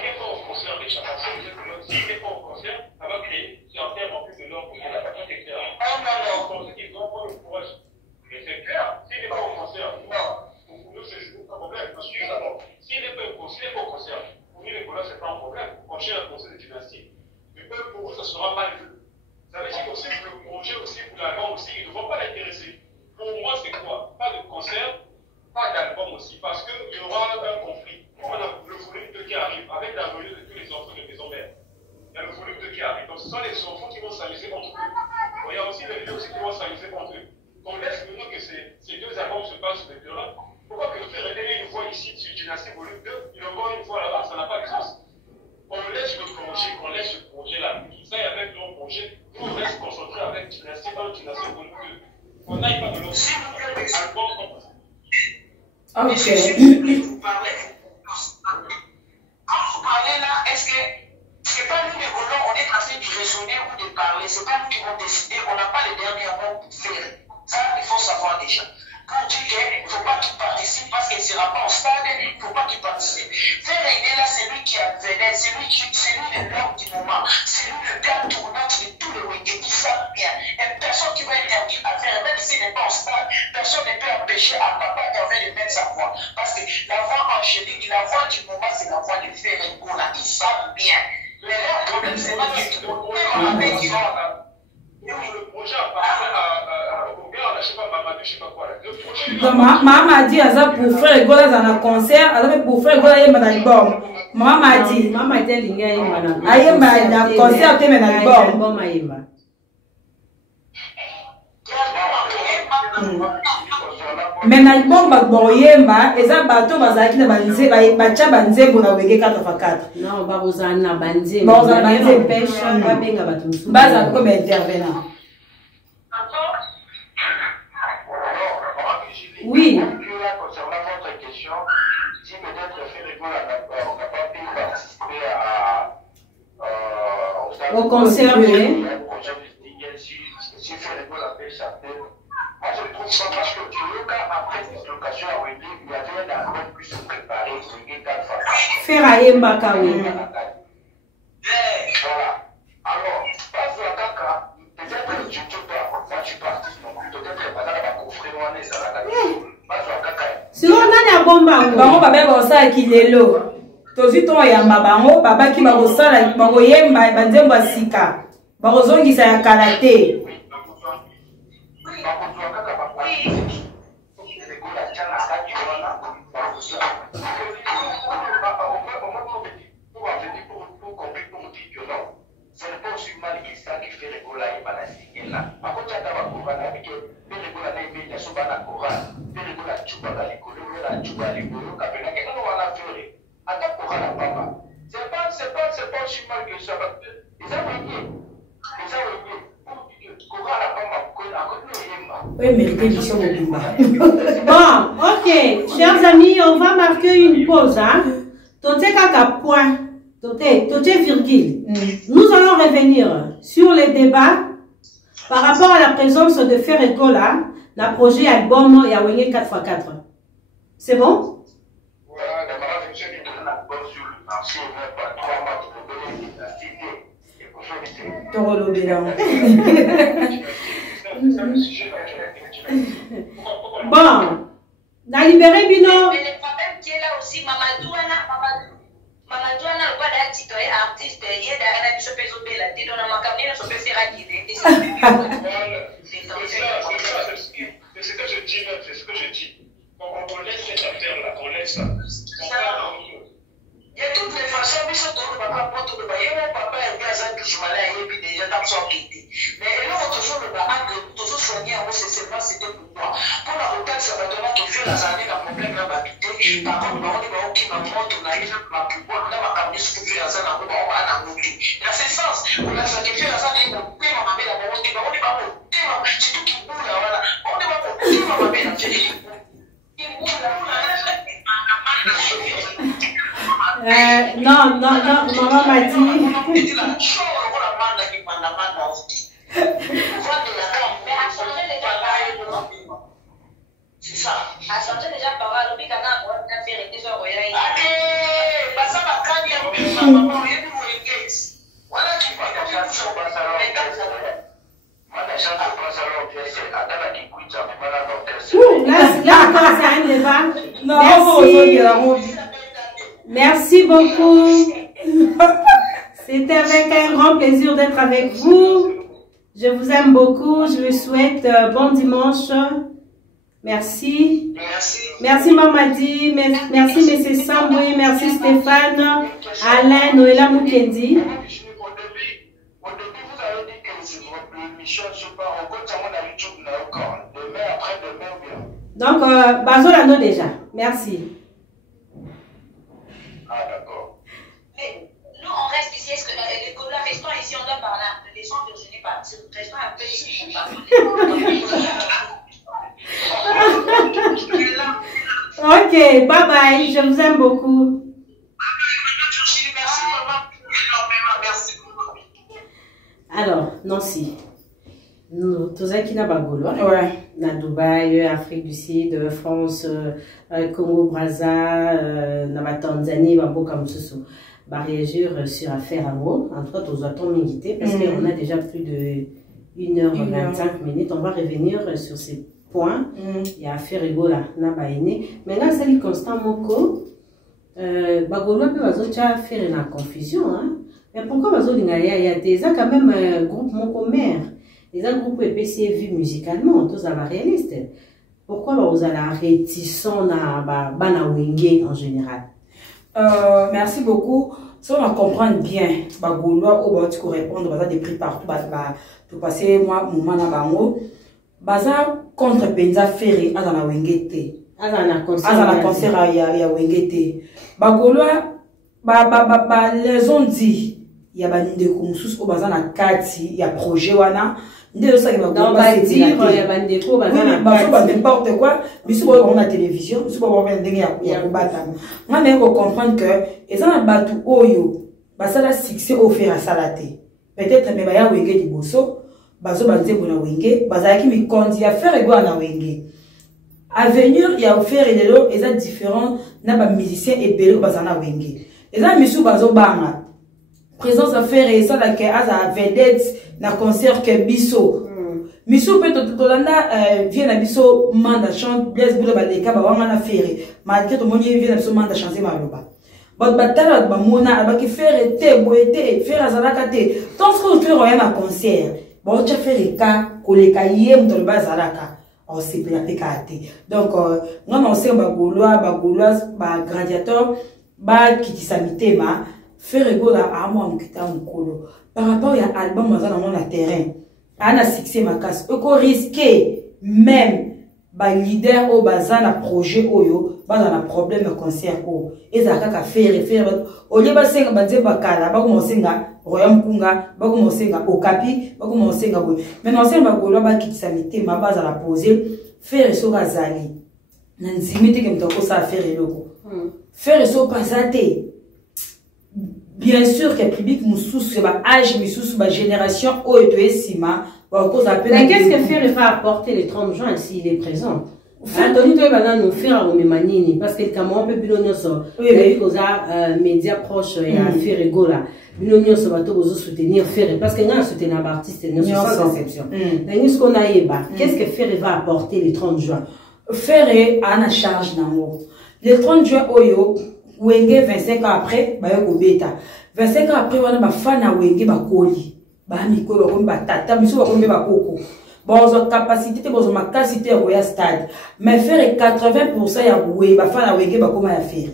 n'est pas au concert avec chaque personne. S'il n'est pas au concert, ça va créer sur un terme en plus de l'ordre pour la partie, etc. Je pense qu'ils vont prendre le courage. Mais c'est clair, s'il n'est pas au concert, pour nous, c'est pas un problème. Parce que s'il n'est pas au concert, pour nous, les collègues, c'est pas un problème. On cherche un concert de dynastie. Mais pour vous, ça sera mal vu. Ça veut dire aussi que le projet aussi, pour l'album aussi, ils ne vont pas l'intéresser. Pour moi, c'est quoi? Pas de concert, pas d'album aussi, parce qu'il y aura un conflit. On a le volume 2 qui arrive, avec la venue de tous les enfants de maison mère. Il y a le volume 2 qui arrive. Donc ce sont les enfants qui vont s'amuser entre eux. Il y a aussi les vieux aussi qui vont s'amuser entre eux. On laisse maintenant que ces deux albums se passent sur le terrain. Pourquoi que le frère ait une voix ici sur Dynastie volume 2, il a encore une fois là-bas, ça n'a pas de sens. On laisse le projet là. Ça, il y a même d'autres projets. Nous, on reste concentré avec Dynastie 1, Dynastie volume 2. On n'aille pas de l'autre. S'il vous plaît, album comme ça. Vous parlez. Quand vous parlez là, est-ce que c'est pas nous les colons, on est en train de raisonner ou de parler, c'est pas nous qui vont décider, on n'a pas les derniers mots pour faire. Ça, il faut savoir déjà. Quand on dit qu'il ne faut pas qu'il participe parce qu'il ne sera pas en stade, il ne faut pas qu'il participe. Faire il est là, c'est lui qui a venu, c'est lui l'homme du moment, c'est lui le gars tournant de tous les week-ends qui savent bien. Et personne qui va interdire à faire, même s'il n'est pas en stade, personne ne peut empêcher à papa Hervé de mettre sa voix. Parce que la voix angélique, la voix du moment, c'est la voix de Ferrego, là, ils savent bien. Mais leur problème, c'est pas qu'ils vont le projet appartient à Robert, je ne sais pas, Mamadou, je ne sais pas quoi. Le projet. Donc, maman m'a dit, ça pour faire les gars dans un concert, ça pour faire les gars dans un album. Maman m'a dit, il y a un concert, tu es dans un album. Mais dans l'album, yemba, et ça bateau bazaki na banze, bacha banze bona wege 4x4. Non, bazana banze. Bazana pêche, ba benga batumsu. Baza comme intervenant. Oui. Concernant votre question, si peut-être Ferrego n'a pas pu participer au concert, oui. Si Ferrego l'avait chanté, moi je ne trouve pas parce que le cas après dislocation à Wendy, il y avait un album qui se préparait, faire à Yembaka, oui. Voilà. Alors, parce que peut-être tu ne peux pas, tu participes non plus, peut-être pas dans la coffret, on est à la si on a la bombe, bango baba bosa kilelo. Tozi to ya mabango, baba ki bagosala, bango yemba banzemba sika. Bagozongisa ya karate. C'est pas aussi mal que ça. Oui, mais bon, ok, chers amis, on va marquer une pause. Hein? Toteka point. virgule. Nous allons revenir sur les débats par rapport à la présence de Ferregola dans le projet album Yawenge 4x4. C'est bon? Voilà, d'abord, je suis sur le marché, mais pas 3 mois de la cité. Bon, na libéré Bino. Mais le problème qui est là aussi, Mamadou n'a pas d'artiste, artiste, il y a des artistes qui sont là, ils ont ma caméra, ils sont faire à guider. C'est ce que je dis, même, c'est ce que je dis. On laisse cette affaire-là, on laisse ça. Il y a toutes les façons, mais ça tourne pas pour tout le monde. Mon papa est gazé tout ce malin et puis déjà dans son quitté. Mais là, on te joue le bain que tu te soigner en haut, c'est seulement c'était pour moi. Pour la route, ça va donner tout fait la année, la problème là va quitter. Par contre, on est bon qui m'a montré, on a eu ma plus bonne, là, ma camionne, ce que fait la zone, on va en monter. Il a fait sens. On a sacrifié la zone, on peut m'amener la montre, on est pas pour c'est tout qui boule là, voilà. On est pas pour m'amener la télé. Qui boule là, Non, maman m'a dit. C'est ça. À changer déjà par là, le canard, on a fait des gens royaux. Allez, passe à la canne, voilà qui va faire ça au salon. Là, c'est un débat. Merci beaucoup. C'était avec un grand plaisir d'être avec vous. Je vous aime beaucoup. Je vous souhaite bon dimanche. Merci. Merci Mamadi. Merci M. Samboui. Merci Stéphane. Alain, Noëlla Moukendi. Au début, vous avez dit que c'est votre émission, je sais pas, on continue à YouTube, encore. Demain, après-demain, bien. Donc, Bazolano déjà. Merci. Ah, d'accord. Mais nous, on reste ici. Est-ce que les collègues, restons ici, on doit parler un peu. Les gens de Virginie partent. Restons un peu ici. Ok, bye bye. Je vous aime beaucoup. Alors, Nancy, nous, tous qui n'a pas Gaulois, dans Dubaï, Afrique du Sud, France, Congo, Brazza, dans Tanzanie, comme ça, réagir sur affaire à moi. Entre autres, aux attentes militaires, parce qu'on a déjà plus de 1h25 minutes. On va revenir sur ces points. Il y a affaire Ebola, n'a pas aîné. Mais là, c'est le constant moko. Bagolo peut faire une confusion, hein. Mais pourquoi il y a des quand même un groupe mon mère, les un groupe PCV musicalement, tous à réaliste. Pourquoi vous avez réticent à Banawenge en général? Merci beaucoup. Si on comprend bien, Bagolo, tu peux répondre à des prix partout, pour passer moi, moment na bango, baza contre Benza Ferré à la Wengete. À la concert à Wengete. Bagolo, les ont dit. Il y a des consus au bazar na kati, il y a projet wana. Ndé ça qui va dire il y a des dépôts bazar n'importe quoi. Mais si on a télévision, si on va il y a bata. Moi même faut comprendre que et ça na batu oyo, basa la succès offert à salate. Peut-être mais ba ya wenge di bosso, bazo banze bona wenge, bazar qui mi kondi a faire ego na wenge. À venir, il y a offert et lelo et ça différent na ba musicien et belé bazar na wenge. Et ça misu bazo banga. Présence à faire et ça, là, à vedette, na concert que Bisso. Bisso peut être vient à Bisso, manda chante, blesse boule baleka, na ferré. Malgré tout le monde vient à Bisso, manda chanter maloba. But batala, mona, abaki faire te, boete, faire à zalakate. Tant que tu rien à concert. Bon, tu as fait les cas, koleka yem dans le bas zalaka. On s'est pris à pécate. Donc, on sait, bagoulois, gladiateur, qui s'habite, faire égola à moi en quittant mon colo. Par rapport à l'album, on a mon terrain. On a succès ma casse. On risqué même ba leader au bazar na projet oyo, bazar na problème de concert o. Et ça ka faire au lieu ba senga ba dzeba kala, ba ko senga royaume kunga, ba ko senga okapi, ba ko senga bo. Mais non senga ba golo ba kitisa mité ma base à la poser, faire so razali. Nanzimite ke mtoko sa faire eloko. Faire so pasate. bien sûr que public mususu ba âge mususu ba génération oyo to esima ba cause appel. Mais qu'est-ce que Ferré va apporter le 30 juin s'il est présent? Anthony toi va nous faire au Memanini parce que le Cameroun peut bilonio so. Oui, cause médias proches et à Ferré gola. Bilonio so va tout soutenir Ferré parce que nous soutenir l'artiste sans exception. Nous ce qu'on a eba, qu'est-ce que Ferré va apporter le 30 juin? Ferré a na charge nango. Le 30 juin oyo Wenge 25 ans après, ba yo beta. 25 ans après, wana ba fana Wenge ba koli. Ba miko ba komba tata, biso ba kombe ba koko. Bon, capacité, bon, ma capacité au stade. Mais faire 80% ya Wenge, ba fana Wenge ba koma ya faire.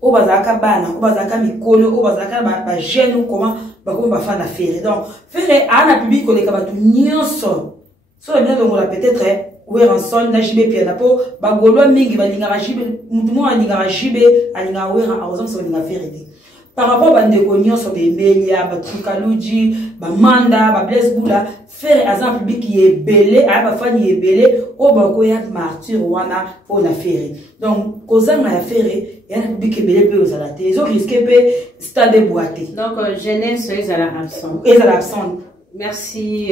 O bazaka bana, o bazaka mikolo, o bazaka ba jeune comment ba koma ba fana faire. Donc, faire ana public ko le ka ba tu nyonso. So bien donc on peut-être oui, ensemble, na jibe pia na po bagolo mingi balinga jibe mutumo alinga jibe alinga wera arozam so linga ferete par rapport à ndeko nyonso be melia ba tukaluji ba manda ba bless bula faire exemple public qui est belé a ba fani est belé o ba ko ya martyr wana po na faire donc kozanga ya faire ya na public belé pe ozala te zo risquer pe stade boité donc jeunesse ils à l'absent merci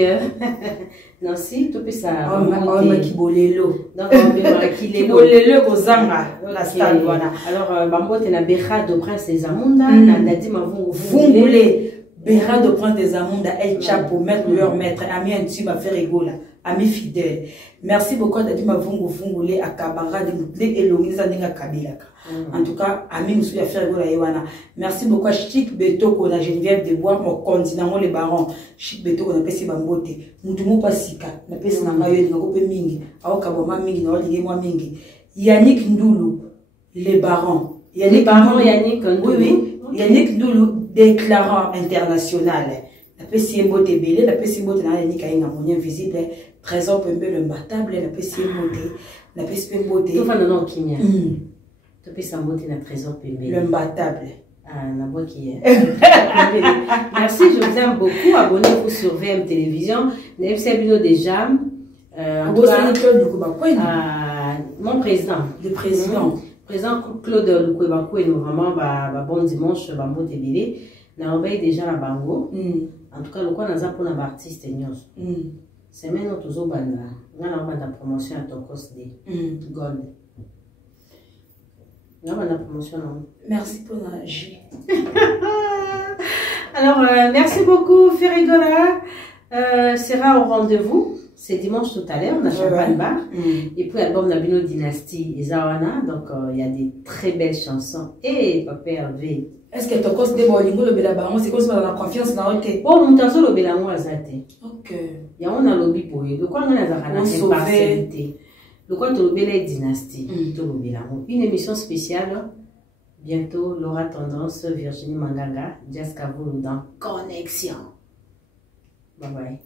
Nancy, tout ça. On kibolelo. Donc on kibolelo kozanga la stade wana. Alors bambo te na Béra de Prince des Amunda na dadi mavungu vungule Béra de Prince des Amunda El Chapo maître leur maître ami intime à faire rigola ami fidèle. Merci beaucoup dadi mavungu vungule akabara de mutle elongisa ndinga kabelaka. En tout cas, ami monsieur à faire rigola yewana. Merci beaucoup à Chic Betoko na Geneviève de Bois mon continent les barons. Chic Betoko na pesi bambote. Mutumo pasika na pesi na mayo na kope mingi. Awo kaboma mingi na olinge moi mingi. Yannick Ndoulou les barons. Yannick Ndoulou. Oui. Yannick Ndoulou déclarant international. La pesi mbote belé, la pesi mbote na Yannick aïna monien visible. Trésor pembe le mbatable, la pesi mbote. La pesi mbote. Tout va non kimia. Tu peux s'embêter dans le trésor pembe. Le mbatable. Ah, la boîte qui est. Merci, je vous aime beaucoup. Abonnez-vous sur VM Télévision. N'avez déjà. En tout cas, mon président. Le président. Président Claude Lukwebako et nous vraiment bon dimanche, bambo tebele. Na obéi déjà la bango. En tout cas, le quoi n'a pour l'artiste nyos. C'est maintenant toujours banda. On a la promotion à Tokos de Gold. Non, la promotion. Merci pour la J. Alors, merci beaucoup, Ferrigola. Sera au rendez-vous. C'est dimanche tout à l'heure, on a Champagne Bar. Et puis, l'album Nabino Dynasty et Zawana. Donc, il y a des très belles chansons. Et Papa Hervé. Est-ce que tu as des bolingo le Bélabaron? C'est comme si on a la confiance dans le Oh, mon tazo le Bélamou a zaté. Ok. Il y a un lobby pour eux. De quoi on a la impartialité? Le quoi tu le Dynasty? Une émission spéciale. Bientôt, Laura Tendance, Virginie Manganga, Jazz Kavoulou dans Connexion. Bye bye.